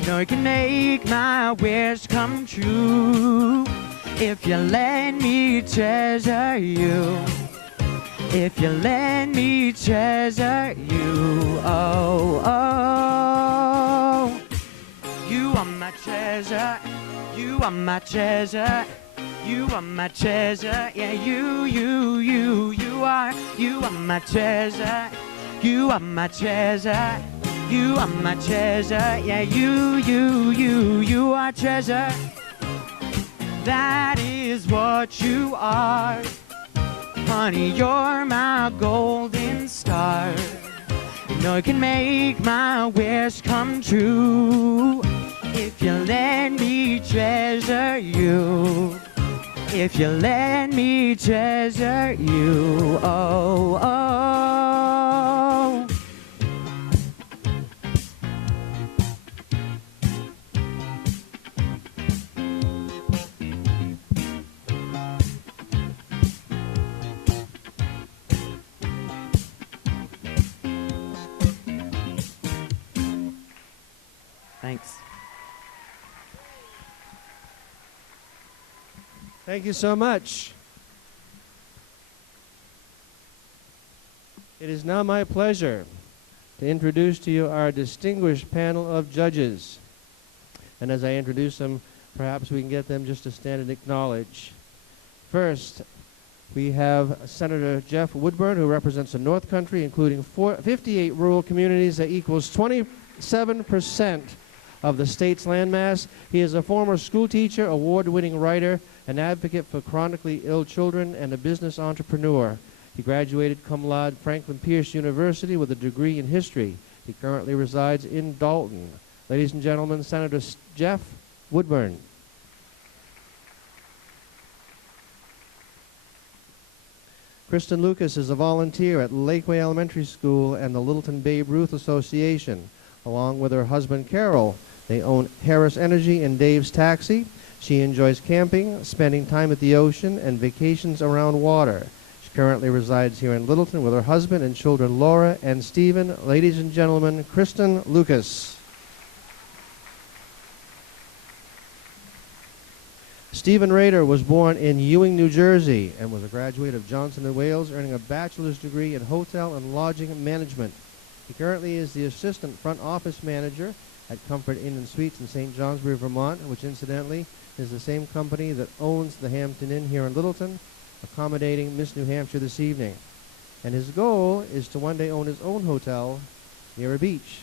You know you can make my wish come true if you let me treasure you. If you let me treasure you. Oh, oh. You are my treasure. You are my treasure. You are my treasure. Yeah, you are. You are my treasure. You are my treasure. You are my treasure. Yeah, you are treasure. That is what you are. Honey, you're my golden star. You know you can make my wish come true if you let me treasure you. If you let me treasure you. Oh, oh. Thanks. Thank you so much. It is now my pleasure to introduce to you our distinguished panel of judges. And as I introduce them, perhaps we can get them just to stand and acknowledge. First, we have Senator Jeff Woodburn, who represents the North Country, including 58 rural communities that equals 27% of the state's landmass. He is a former school teacher, award-winning writer, an advocate for chronically ill children, and a business entrepreneur. He graduated cum laude Franklin Pierce University with a degree in history. He currently resides in Dalton. Ladies and gentlemen, Senator Jeff Woodburn. Kristen Lucas is a volunteer at Lakeway Elementary School and the Littleton Babe Ruth Association. Along with her husband Carol, they own Harris Energy and Dave's Taxi. She enjoys camping, spending time at the ocean, and vacations around water. She currently resides here in Littleton with her husband and children Laura and Stephen. Ladies and gentlemen, Kristen Lucas. Stephen Rader was born in Ewing, New Jersey, and was a graduate of Johnson & Wales, earning a bachelor's degree in hotel and lodging management. He currently is the assistant front office manager at Comfort Inn and Suites in St. Johnsbury, Vermont, which incidentally is the same company that owns the Hampton Inn here in Littleton, accommodating Miss New Hampshire this evening. And his goal is to one day own his own hotel near a beach.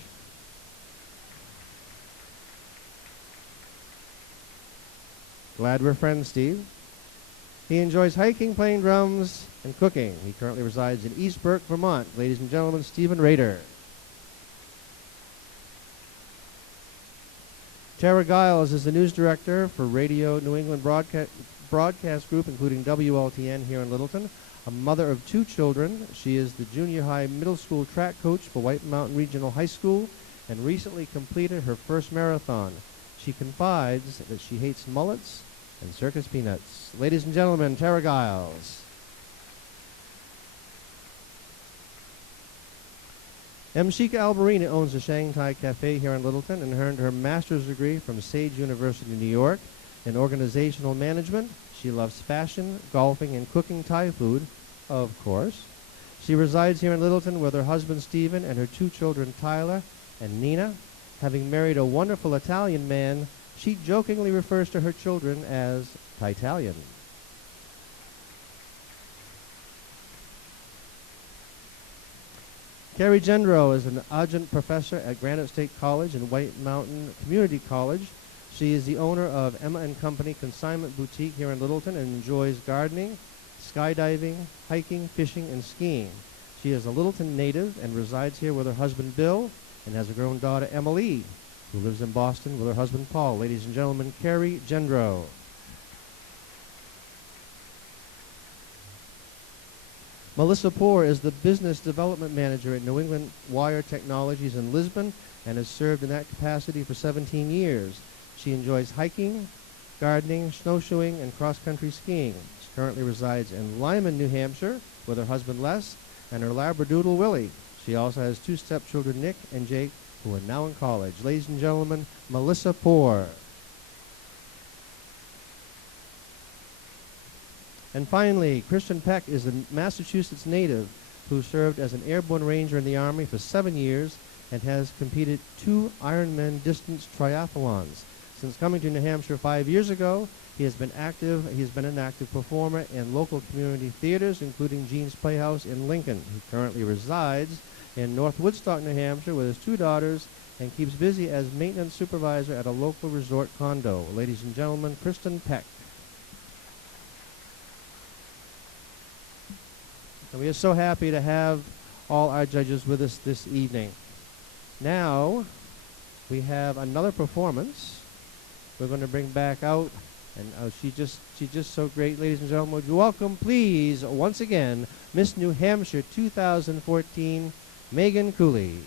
Glad we're friends, Steve. He enjoys hiking, playing drums, and cooking. He currently resides in East Burke, Vermont. Ladies and gentlemen, Stephen Rader. Tara Giles is the news director for Radio New England Broadcast Group, including WLTN here in Littleton. A mother of 2 children, she is the junior high middle school track coach for White Mountain Regional High School and recently completed her first marathon. She confides that she hates mullets and circus peanuts. Ladies and gentlemen, Tara Giles. Mshika Alberina owns the Shanghai Cafe here in Littleton and earned her master's degree from Sage University, New York, in organizational management. She loves fashion, golfing, and cooking Thai food, of course. She resides here in Littleton with her husband Stephen and her 2 children Tyler and Nina. Having married a wonderful Italian man, she jokingly refers to her children as Titalian. Carrie Gendro is an adjunct professor at Granite State College and White Mountain Community College. She is the owner of Emma & Company Consignment Boutique here in Littleton and enjoys gardening, skydiving, hiking, fishing, and skiing. She is a Littleton native and resides here with her husband Bill and has a grown daughter Emily, who lives in Boston with her husband Paul. Ladies and gentlemen, Carrie Gendro. Melissa Poor is the Business Development Manager at New England Wire Technologies in Lisbon and has served in that capacity for 17 years. She enjoys hiking, gardening, snowshoeing, and cross-country skiing. She currently resides in Lyman, New Hampshire with her husband Les and her Labradoodle Willie. She also has 2 stepchildren, Nick and Jake, who are now in college. Ladies and gentlemen, Melissa Poor. And finally, Christian Peck is a Massachusetts native who served as an airborne ranger in the Army for 7 years and has competed 2 Ironman distance triathlons. Since coming to New Hampshire 5 years ago, he has been an active performer in local community theaters, including Jean's Playhouse in Lincoln. He currently resides in North Woodstock, New Hampshire with his 2 daughters and keeps busy as maintenance supervisor at a local resort condo. Ladies and gentlemen, Kristen Peck. And we are so happy to have all our judges with us this evening. Now, we have another performance. We're going to bring back out, and she's just so great, ladies and gentlemen. Would you welcome, please, once again, Miss New Hampshire 2014, Megan Cooley.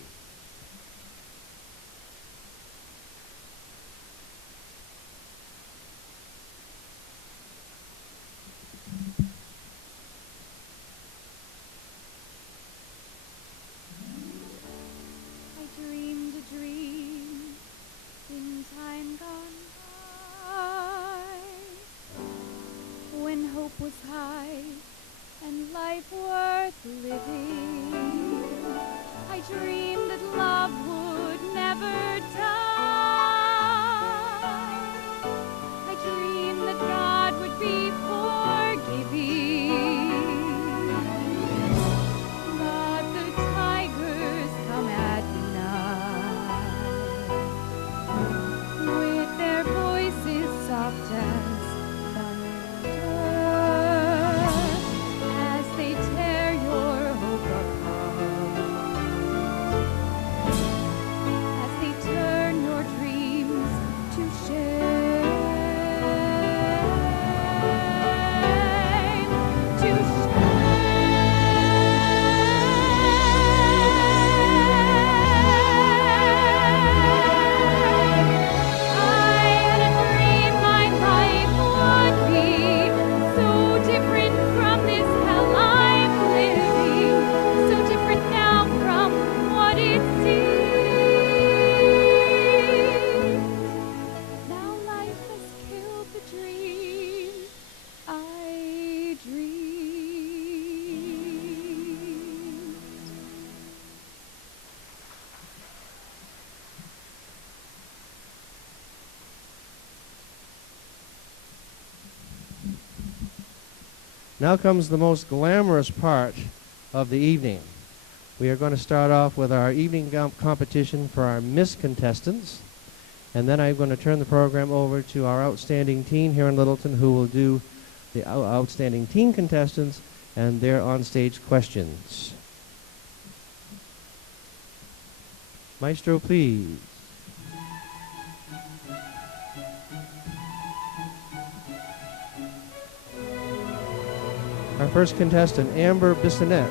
Was high and life worth living. I dreamed that love would never die. I dreamed that God would be forgiving. But the tigers come at night with their voices soft as Now comes the most glamorous part of the evening. We are going to start off with our evening competition for our Miss contestants, and then I'm going to turn the program over to our outstanding teen here in Littleton, who will do the outstanding teen contestants and their on-stage questions. Maestro, please. Our first contestant, Amber Bissonette.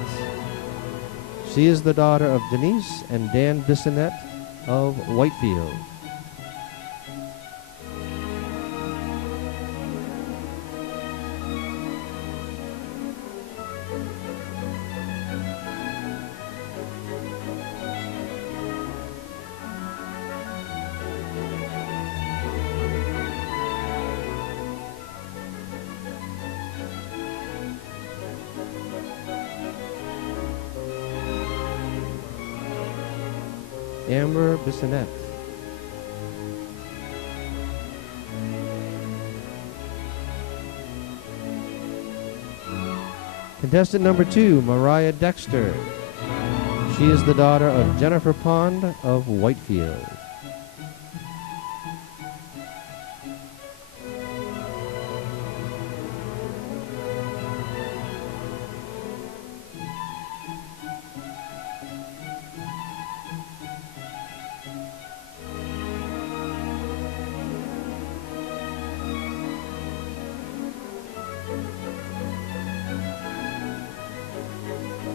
She is the daughter of Denise and Dan Bissonette of Whitefield. Amber Bissonette. Contestant number 2, Mariah Dexter. She is the daughter of Jennifer Pond of Whitefield.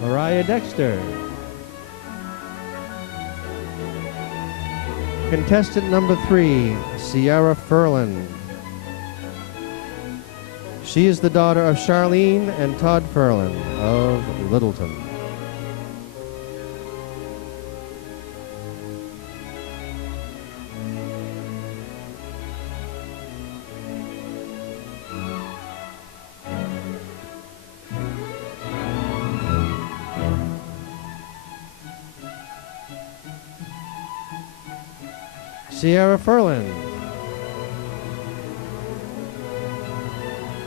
Mariah Dexter. Contestant number 3, Sierra Furlan. She is the daughter of Charlene and Todd Furlan of Littleton. Sierra Furlan.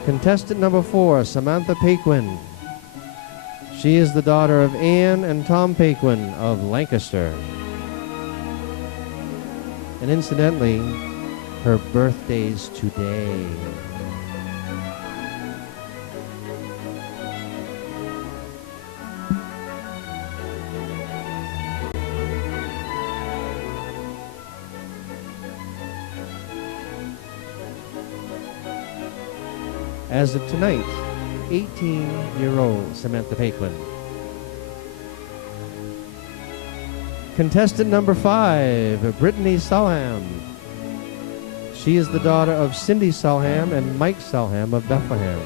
Contestant number 4, Samantha Paquin. She is the daughter of Anne and Tom Paquin of Lancaster. And incidentally, her birthday's today. As of tonight, 18-year-old Samantha Paquin. Contestant number 5, Brittany Salham. She is the daughter of Cindy Salham and Mike Salham of Bethlehem.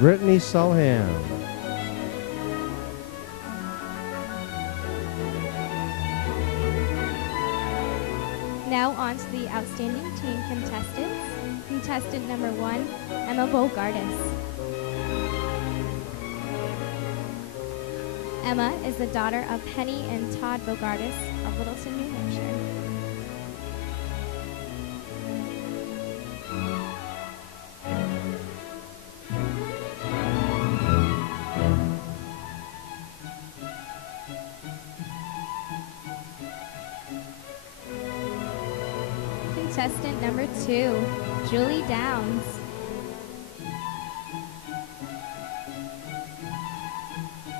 Brittany Salham. Now on to the outstanding teen contestants. Contestant number 1, Emma Bogardus. Emma is the daughter of Penny and Todd Bogardus of Littleton, New Hampshire. Contestant number 2, Julie Downs.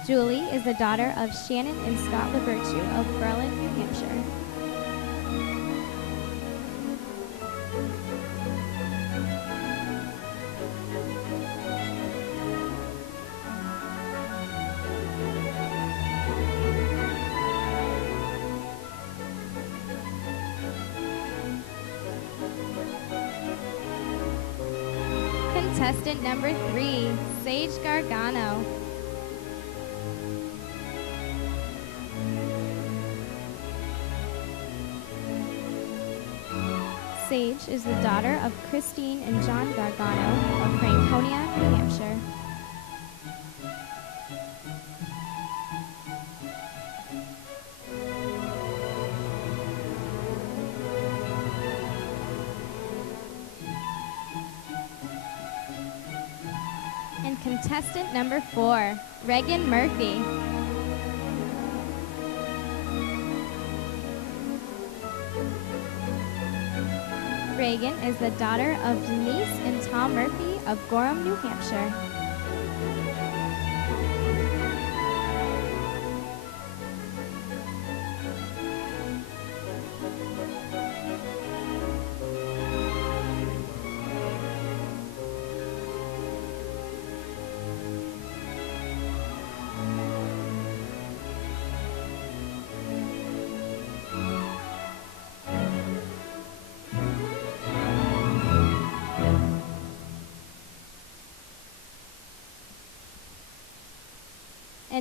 Julie is the daughter of Shannon and Scott LaVirtue of Berlin, New Hampshire. Contestant number 3, Sage Gargano. Sage is the daughter of Christine and John Gargano of Franconia, New Hampshire. And contestant number 4, Reagan Murphy. Reagan is the daughter of Denise and Tom Murphy of Gorham, New Hampshire.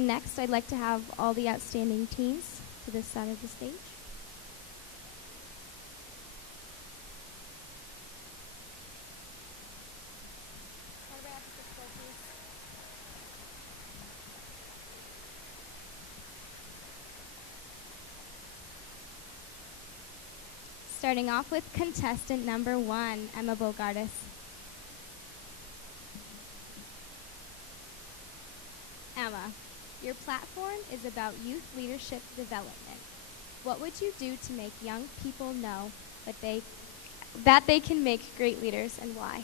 And next, I'd like to have all the outstanding teens to this side of the stage. Starting off with contestant number 1, Emma Bogardus. Emma, your platform is about youth leadership development. What would you do to make young people know that they can make great leaders, and why?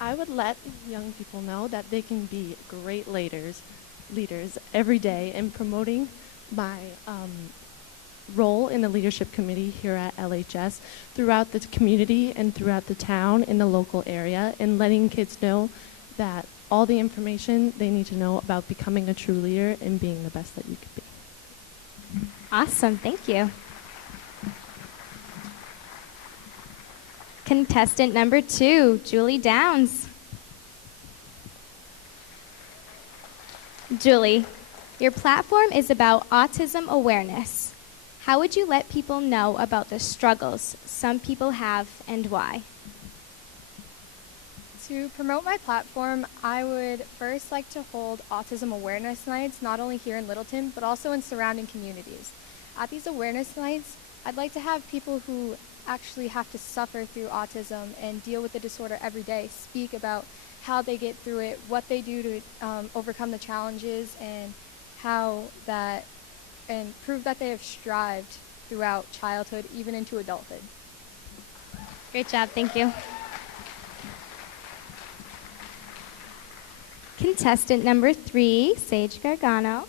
I would let young people know that they can be great leaders every day, in promoting my role in the leadership committee here at LHS throughout the community and throughout the town in the local area, and letting kids know that all the information they need to know about becoming a true leader and being the best that you could be. Awesome, thank you. Contestant number 2, Julie Downs. Julie, your platform is about autism awareness. How would you let people know about the struggles some people have, and why? To promote my platform, I would first like to hold autism awareness nights, not only here in Littleton, but also in surrounding communities. At these awareness nights, I'd like to have people who actually have to suffer through autism and deal with the disorder every day speak about how they get through it, what they do to overcome the challenges, and and prove that they have strived throughout childhood, even into adulthood. Great job, thank you. Contestant number 3, Sage Gargano.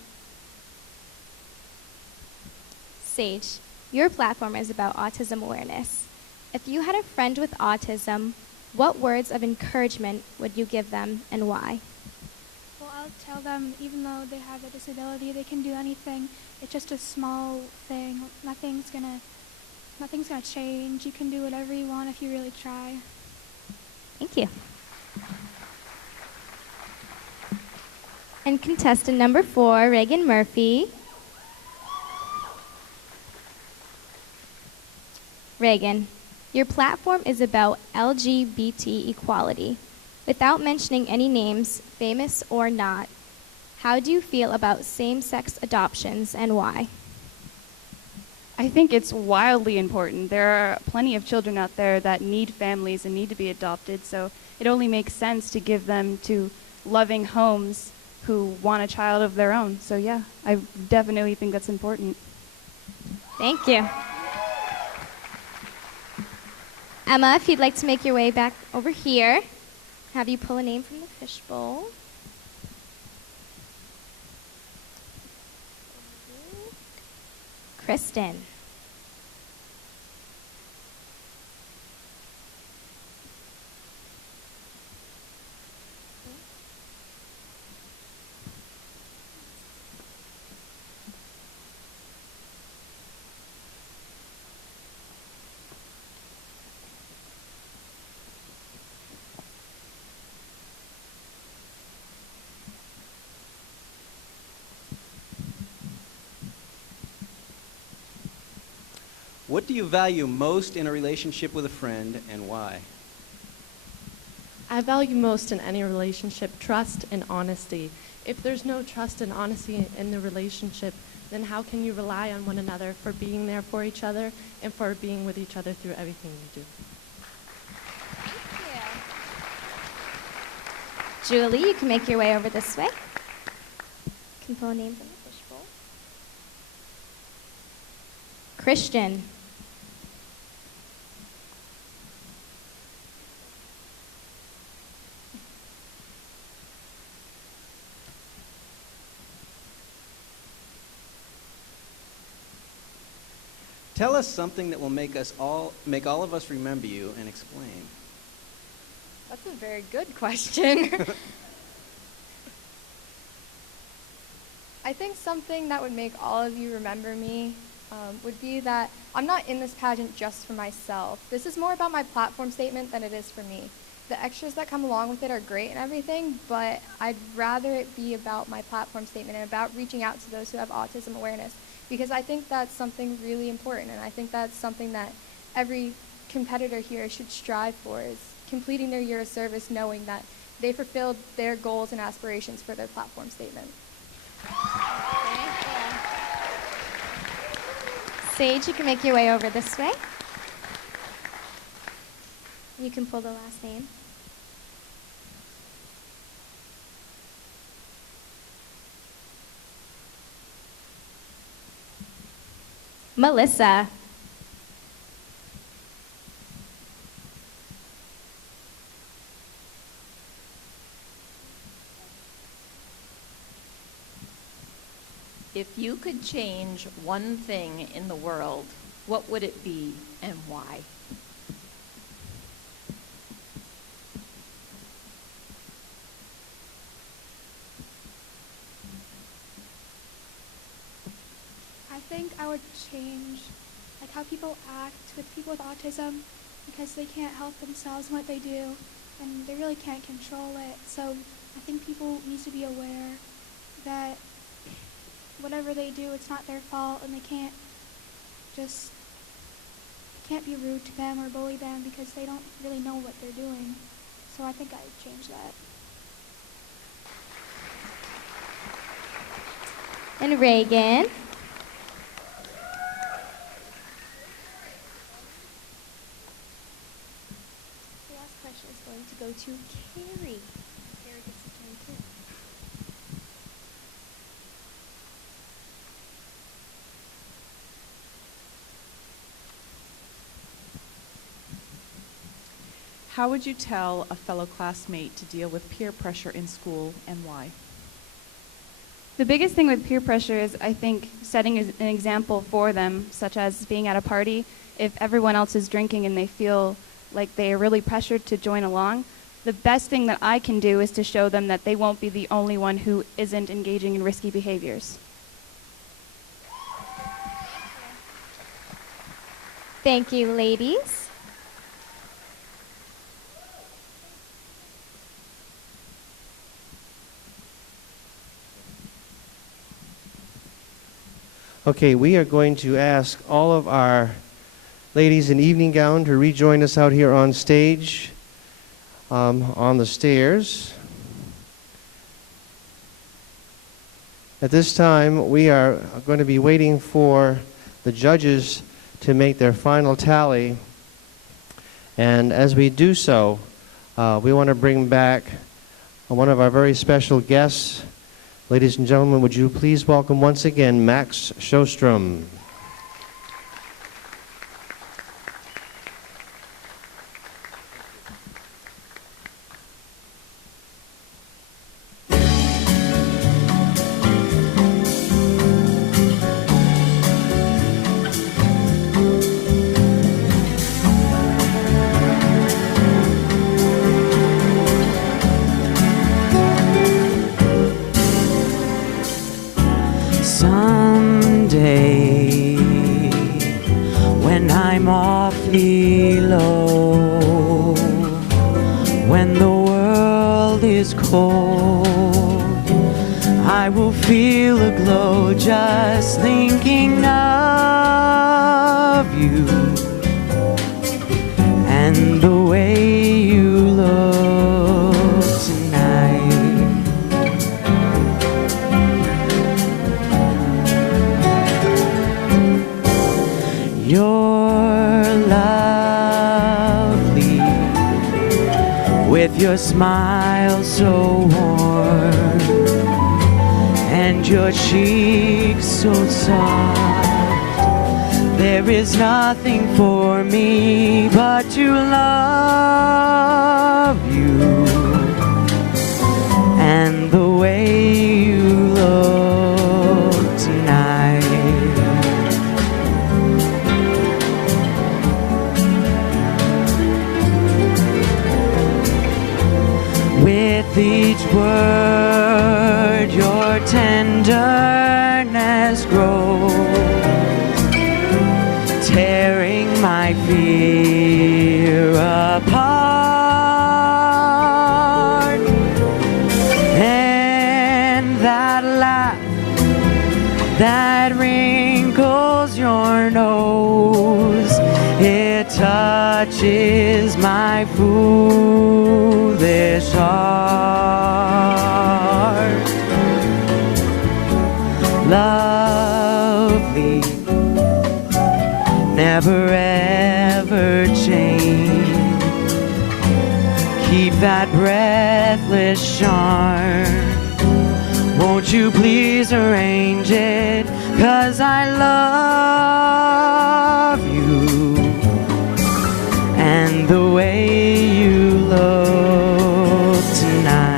Sage, your platform is about autism awareness. If you had a friend with autism, what words of encouragement would you give them, and why? Well, I'll tell them even though they have a disability, they can do anything. It's just a small thing. Nothing's gonna change. You can do whatever you want if you really try. Thank you. And contestant number 4, Reagan Murphy. Reagan, your platform is about LGBT equality. Without mentioning any names, famous or not, how do you feel about same-sex adoptions, and why? I think it's wildly important. There are plenty of children out there that need families and need to be adopted, so it only makes sense to give them to loving homes who want a child of their own. So yeah, I definitely think that's important. Thank you. Emma, if you'd like to make your way back over here, have you pull a name from the fishbowl. Kristen. What do you value most in a relationship with a friend, and why? I value most in any relationship trust and honesty. If there's no trust and honesty in the relationship, then how can you rely on one another for being there for each other and for being with each other through everything you do? Julie, you can make your way over this way. You can pull a name from the fishbowl. Christian. Tell us something that will make all of us remember you, and explain. That's a very good question. I I think something that would make all of you remember me would be that I'm not in this pageant just for myself. This is more about my platform statement than it is for me. The extras that come along with it are great and everything, but I'd rather it be about my platform statement and about reaching out to those who have autism awareness, because I think that's something really important, and I think that's something that every competitor here should strive for, is completing their year of service knowing that they fulfilled their goals and aspirations for their platform statement. Sage, you can make your way over this way. You can pull the last name. Melissa. If you could change one thing in the world, what would it be and why? I think I would change like how people act with people with autism, because they can't help themselves in what they do and they really can't control it. So I think people need to be aware that whatever they do, it's not their fault, and they can't be rude to them or bully them because they don't really know what they're doing. So I think I'd change that. And Reagan. The last question is going to go to Carrie. Carrie gets the turn too. How would you tell a fellow classmate to deal with peer pressure in school, and why? The biggest thing with peer pressure is, I think, setting an example for them, such as being at a party. If everyone else is drinking and they feel like they are really pressured to join along, the best thing that I can do is to show them that they won't be the only one who isn't engaging in risky behaviors. Thank you, ladies. Okay, we are going to ask all of our ladies in evening gown to rejoin us out here on stage, on the stairs. At this time, we are going to be waiting for the judges to make their final tally. And as we do so, we want to bring back one of our very special guests. Ladies and gentlemen, would you please welcome once again Max Sjostrom. Someday, when I'm awfully low, when the world is cold, I will feel a glow just thinking of you and the way you look tonight. You're lovely with your smile so warm and your cheeks so soft. There is nothing for me but to love you and the way you look tonight. With each word, your tender that wrinkles your nose. It touches my foolish heart. Lovely, never ever change. Keep that breathless charm. Won't you please arrange it? 'Cause I love you and the way you look tonight.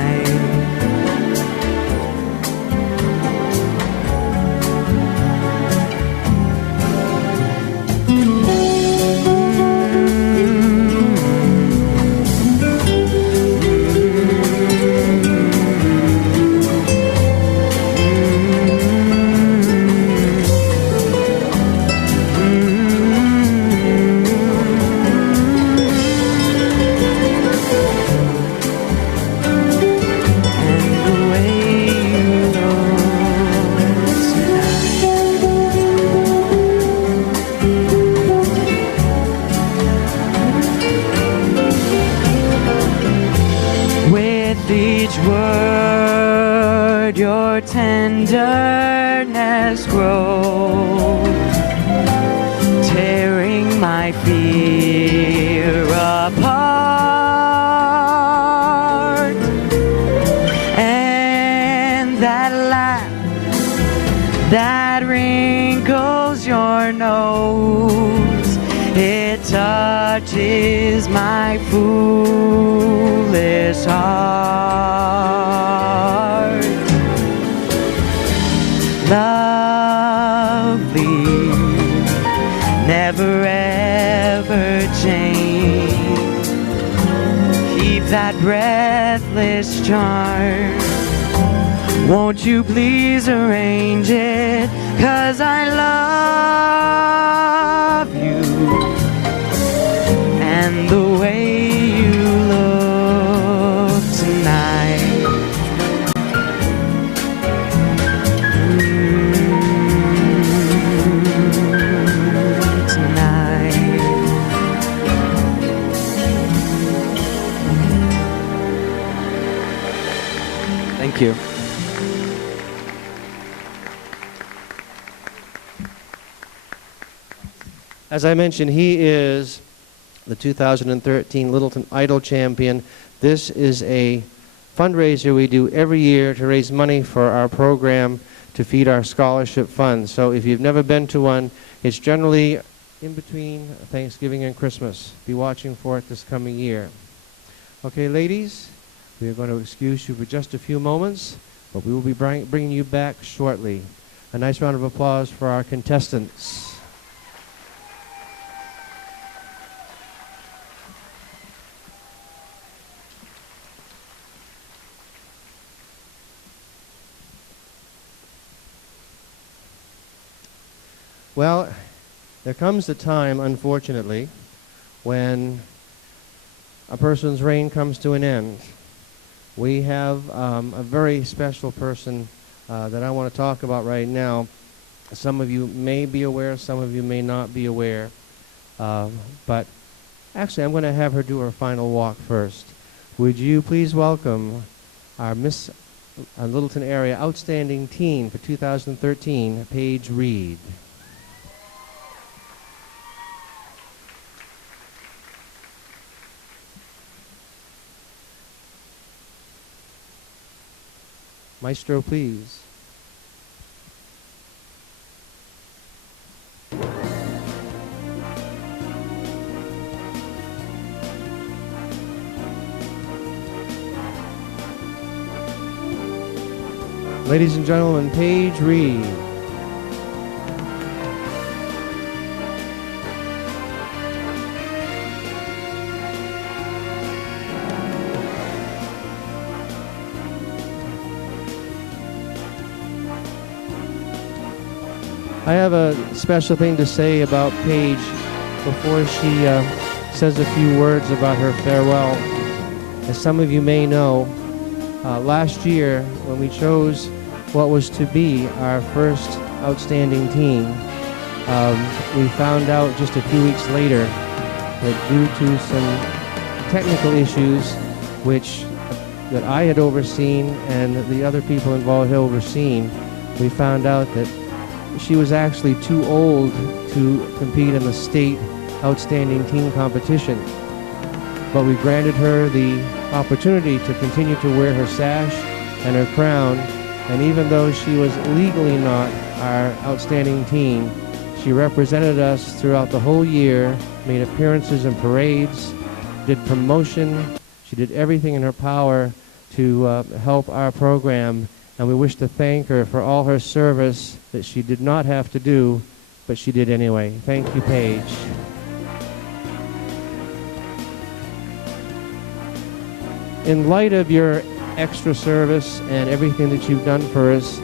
Tenderness grows, tearing my fear apart. And that laugh that wrinkles your nose, it touches my foolish heart. Lovely, never ever change. Keep that breathless charm. Won't you please arrange it? 'Cause I love you and the way you look tonight. Thank you. As I mentioned, he is the 2013 Littleton Idol champion. This is a fundraiser we do every year to raise money for our program to feed our scholarship funds. So if you've never been to one, it's generally in between Thanksgiving and Christmas. Be watching for it this coming year. Okay, ladies, we are going to excuse you for just a few moments, but we will be bringing you back shortly. A nice round of applause for our contestants. Well, there comes a time, unfortunately, when a person's reign comes to an end. We have a very special person that I want to talk about right now. Some of you may be aware, some of you may not be aware. But actually, I'm going to have her do her final walk first. Would you please welcome our Miss Littleton Area Outstanding Teen for 2013, Paige Reed. Maestro, please. Ladies and gentlemen, Paige Reed. I have a special thing to say about Paige before she says a few words about her farewell. As some of you may know, last year when we chose what was to be our first outstanding teen. We found out just a few weeks later that due to some technical issues that I had overseen and the other people involved had overseen, we found out that she was actually too old to compete in the state outstanding teen competition. But we granted her the opportunity to continue to wear her sash and her crown, and even though she was legally not our outstanding teen, she represented us throughout the whole year, made appearances in parades, did promotion. She did everything in her power to help our program, and we wish to thank her for all her service that she did not have to do, but she did anyway. Thank you, Paige. In light of your extra service and everything that you've done for us,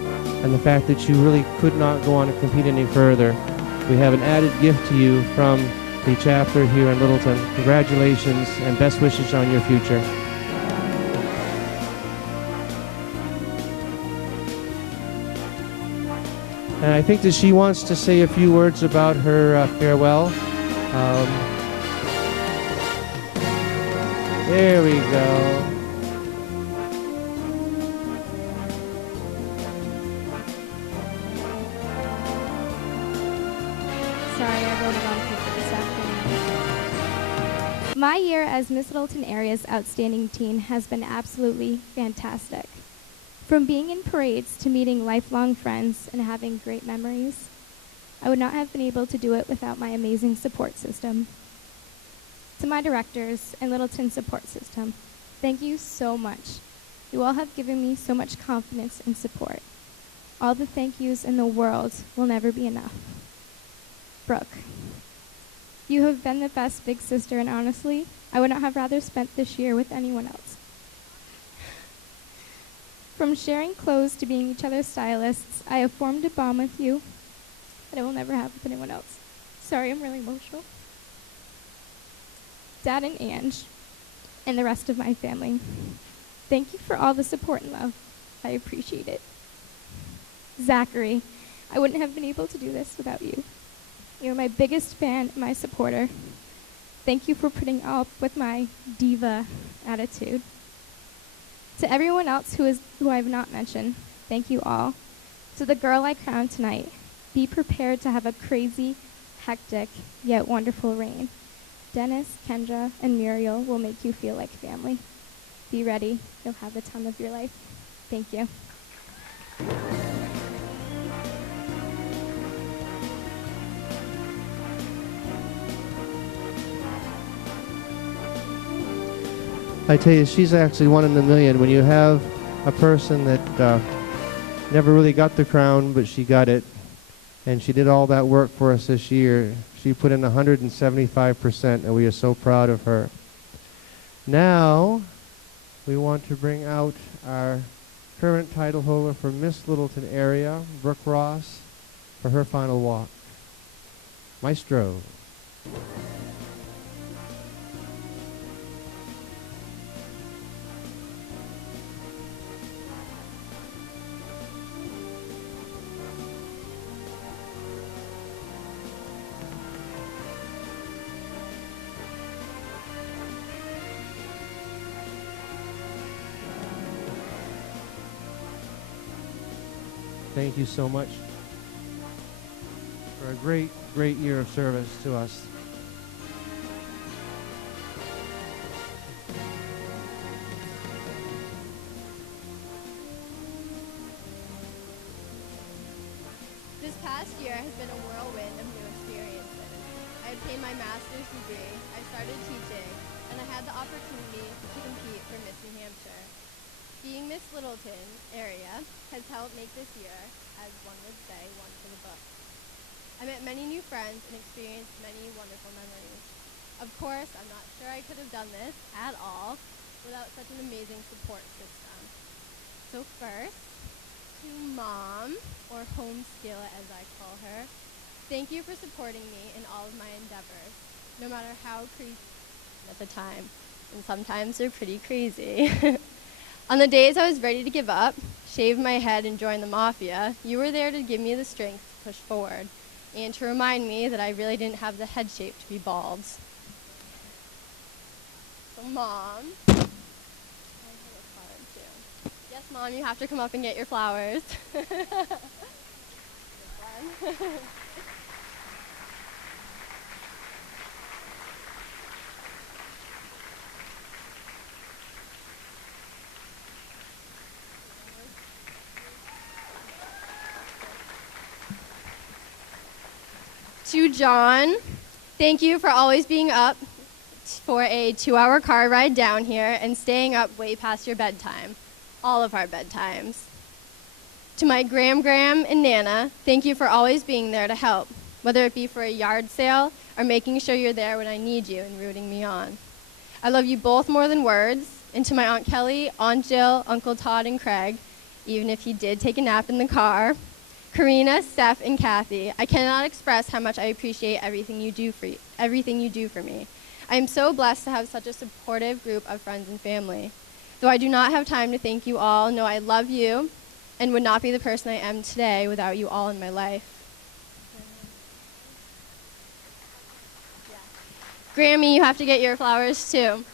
and the fact that you really could not go on and compete any further, we have an added gift to you from the chapter here in Littleton. Congratulations and best wishes on your future. And I think that she wants to say a few words about her farewell. There we go. Sorry, I wrote it on paper this afternoon. My year as Miss Littleton Area's Outstanding Teen has been absolutely fantastic. From being in parades to meeting lifelong friends and having great memories, I would not have been able to do it without my amazing support system. To my directors and Littleton support system, thank you so much. You all have given me so much confidence and support. All the thank yous in the world will never be enough. Brooke, you have been the best big sister, and honestly, I would not have rather spent this year with anyone else. From sharing clothes to being each other's stylists, I have formed a bond with you that I will never have with anyone else. Sorry, I'm really emotional. Dad and Ange, and the rest of my family, thank you for all the support and love. I appreciate it. Zachary, I wouldn't have been able to do this without you. You're my biggest fan and my supporter. Thank you for putting up with my diva attitude. To everyone else who I have not mentioned, thank you all. To the girl I crowned tonight, be prepared to have a crazy, hectic, yet wonderful reign. Dennis, Kendra, and Muriel will make you feel like family. Be ready. You'll have the time of your life. Thank you. I tell you, she's actually one in a million. When you have a person that never really got the crown, but she got it, and she did all that work for us this year. She put in 175%, and we are so proud of her. Now, we want to bring out our current title holder for Miss Littleton Area, Brooke Ross, for her final walk. Maestro. Thank you so much for a great, great year of service to us. This past year has been a whirlwind of new experiences. I obtained my master's degree, I started teaching, and I had the opportunity to compete for Miss New Hampshire. Being Miss Littleton Area has helped make this year, as one would say, one for the books. I met many new friends and experienced many wonderful memories. Of course, I'm not sure I could have done this at all without such an amazing support system. So first, to Mom, or Home Skillet as I call her, thank you for supporting me in all of my endeavors, no matter how crazy at the time. And sometimes they're pretty crazy. On the days I was ready to give up, shave my head, and join the mafia, you were there to give me the strength push forward, and to remind me that I really didn't have the head shape to be bald. So, Mom, I have a card too. Yes, Mom, you have to come up and get your flowers. This one. To John, thank you for always being up for a 2-hour car ride down here and staying up way past your bedtime, all of our bedtimes. To my Gram and Nana, thank you for always being there to help, whether it be for a yard sale or making sure you're there when I need you and rooting me on. I love you both more than words. And to my Aunt Kelly, Aunt Jill, Uncle Todd, and Craig, even if he did take a nap in the car, Karina, Steph, and Kathy, I cannot express how much I appreciate everything you do for me. I am so blessed to have such a supportive group of friends and family. Though I do not have time to thank you all, know I love you and would not be the person I am today without you all in my life. Grammy, you have to get your flowers too.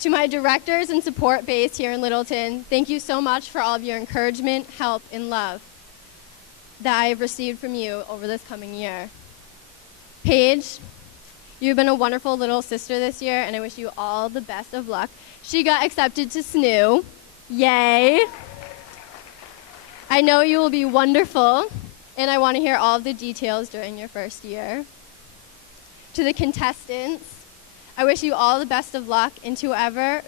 To my directors and support base here in Littleton, thank you so much for all of your encouragement, help, and love that I have received from you over this coming year. Paige, you've been a wonderful little sister this year, and I wish you all the best of luck. She got accepted to SNU. Yay! I know you will be wonderful, and I want to hear all of the details during your first year. To the contestants, I wish you all the best of luck, and to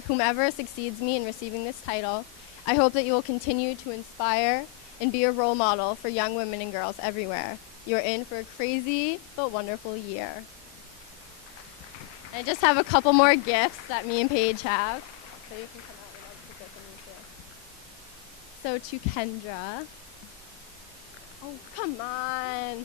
whomever succeeds me in receiving this title, I hope that you will continue to inspire and be a role model for young women and girls everywhere. You're in for a crazy but wonderful year. I just have a couple more gifts that me and Paige have, so you can come out and pick up them. So to Kendra, oh come on.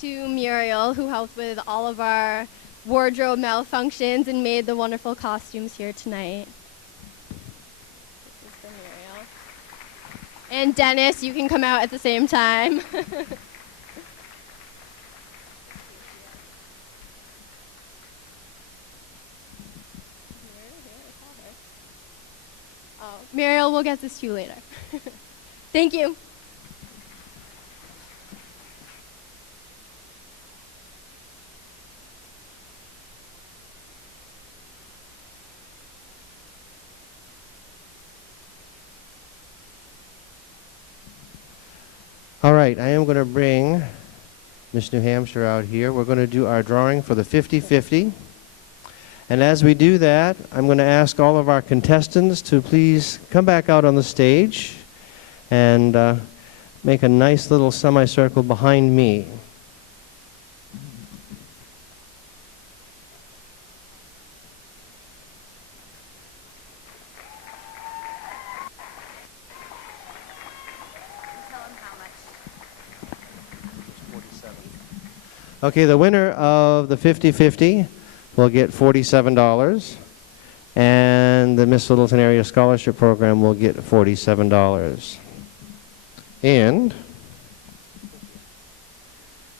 To Muriel, who helped with all of our wardrobe malfunctions and made the wonderful costumes here tonight. This is for Muriel. And Dennis, you can come out at the same time. Oh, Muriel, we'll get this to you later. Thank you. All right, I am going to bring Miss New Hampshire out here. We're going to do our drawing for the 50-50. And as we do that, I'm going to ask all of our contestants to please come back out on the stage and make a nice little semicircle behind me. Okay, the winner of the 50-50 will get $47, and the Miss Littleton Area Scholarship Program will get $47. And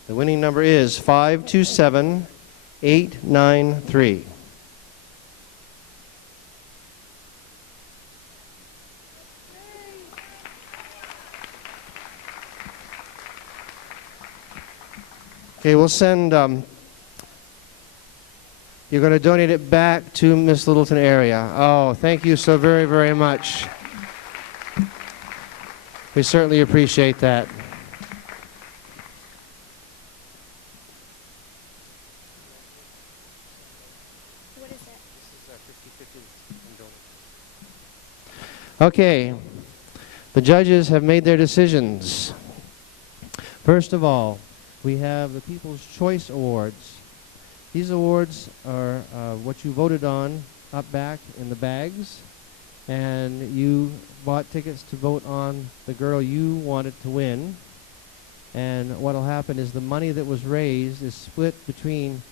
the winning number is 527893. Okay, we'll send, you're going to donate it back to Miss Littleton Area. Oh, thank you so very, very much. We certainly appreciate that. Okay, the judges have made their decisions. First of all, we have the People's Choice Awards. These awards are what you voted on up back in the bags, and you bought tickets to vote on the girl you wanted to win. And what will happen is the money that was raised is split between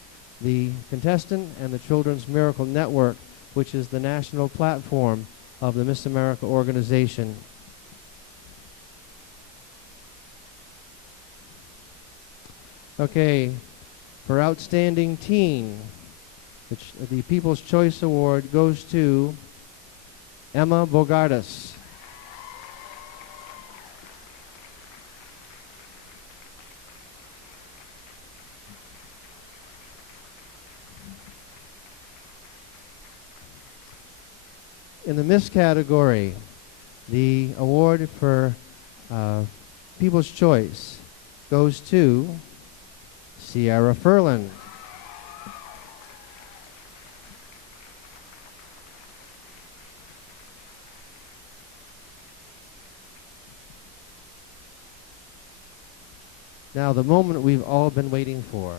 the contestant and the Children's Miracle Network, which is the national platform of the Miss America organization. Okay, for Outstanding Teen, the People's Choice Award goes to Emma Bogardas. In the Miss category, the award for People's Choice goes to Sierra Furlan. Now, the moment we've all been waiting for.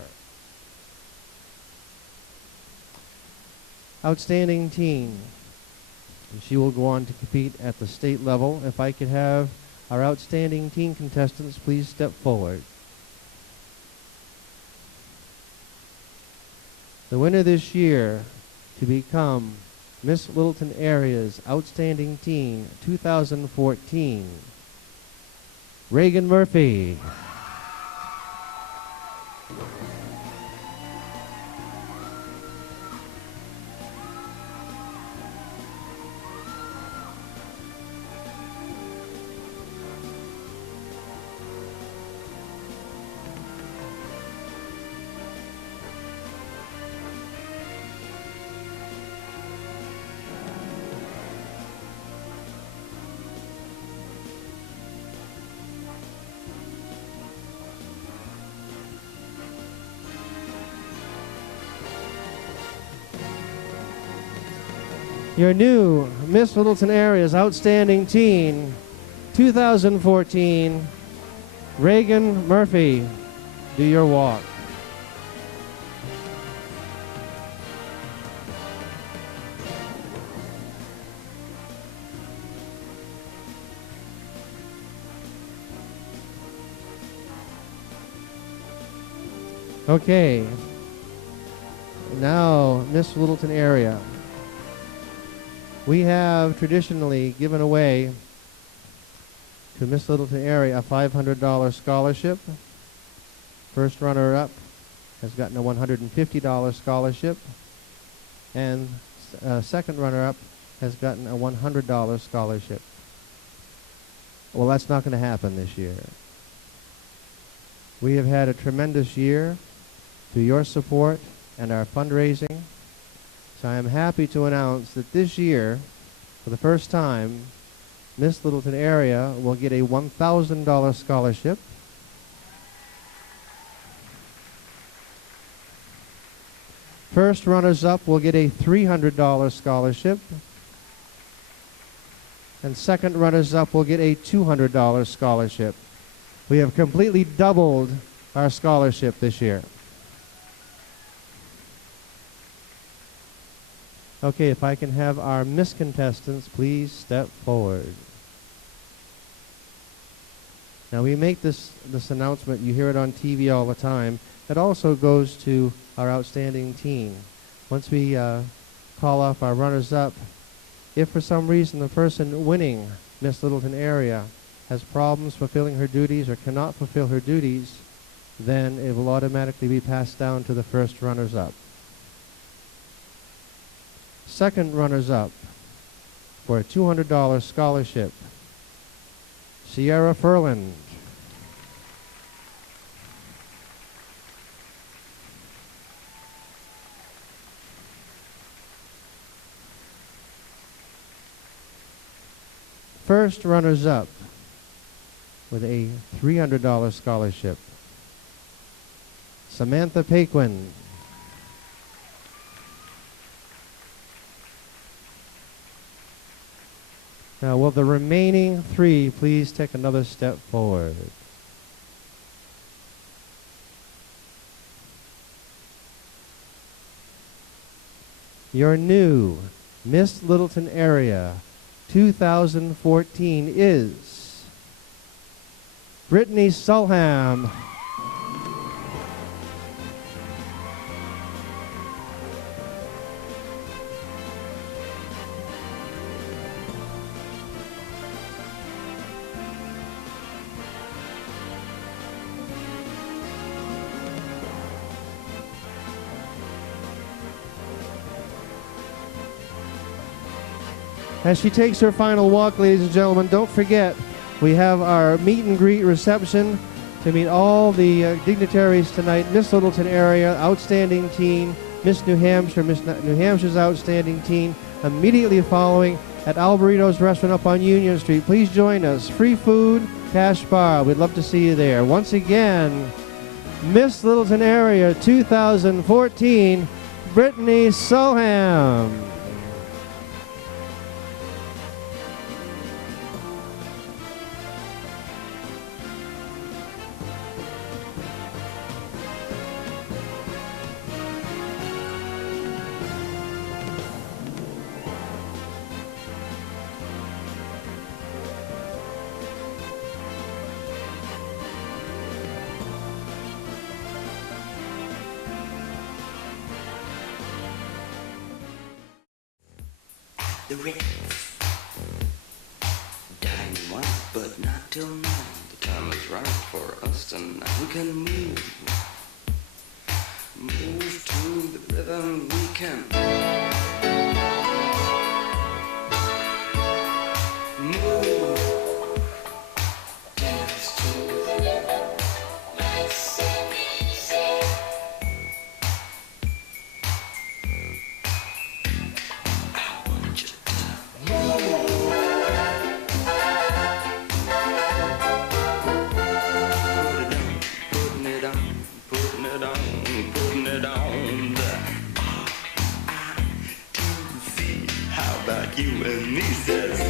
Outstanding Teen. And she will go on to compete at the state level. If I could have our Outstanding Teen contestants please step forward. The winner this year to become Miss Littleton Area's Outstanding Teen 2014, Reagan Murphy. Your new Miss Littleton Area's Outstanding Teen 2014, Reagan Murphy. Do your walk. Okay. Now, Miss Littleton Area. We have traditionally given away to Miss Littleton Area a $500 scholarship. First runner-up has gotten a $150 scholarship, and second runner-up has gotten a $100 scholarship. Well, that's not going to happen this year. We have had a tremendous year through your support and our fundraising. So I am happy to announce that this year, for the first time, Miss Littleton Area will get a $1,000 scholarship. First runners-up will get a $300 scholarship. And second runners-up will get a $200 scholarship. We have completely doubled our scholarship this year. Okay, if I can have our Miss contestants please step forward. Now we make this announcement, you hear it on TV all the time. It also goes to our Outstanding Teen. Once we call off our runners-up, if for some reason the person winning Miss Littleton Area has problems fulfilling her duties or cannot fulfill her duties, then it will automatically be passed down to the first runners-up. Second runners-up for a $200 scholarship, Sierra Furlan. First runners-up with a $300 scholarship, Samantha Paquin. Now, will the remaining 3 please take another step forward? Your new Miss Littleton Area 2014 is Brittany Sulham. As she takes her final walk, ladies and gentlemen, don't forget, we have our meet and greet reception to meet all the dignitaries tonight. Miss Littleton Area, outstanding teen, Miss New Hampshire, Miss New Hampshire's outstanding teen, immediately following at Alvarito's Restaurant up on Union Street. Please join us. Free food, cash bar. We'd love to see you there. Once again, Miss Littleton Area 2014, Brittany Sulham. The Ritz. Dine once, but not till 9. The time is right for us tonight. We can move to the rhythm. We can move, dance to the rhythm. You and me says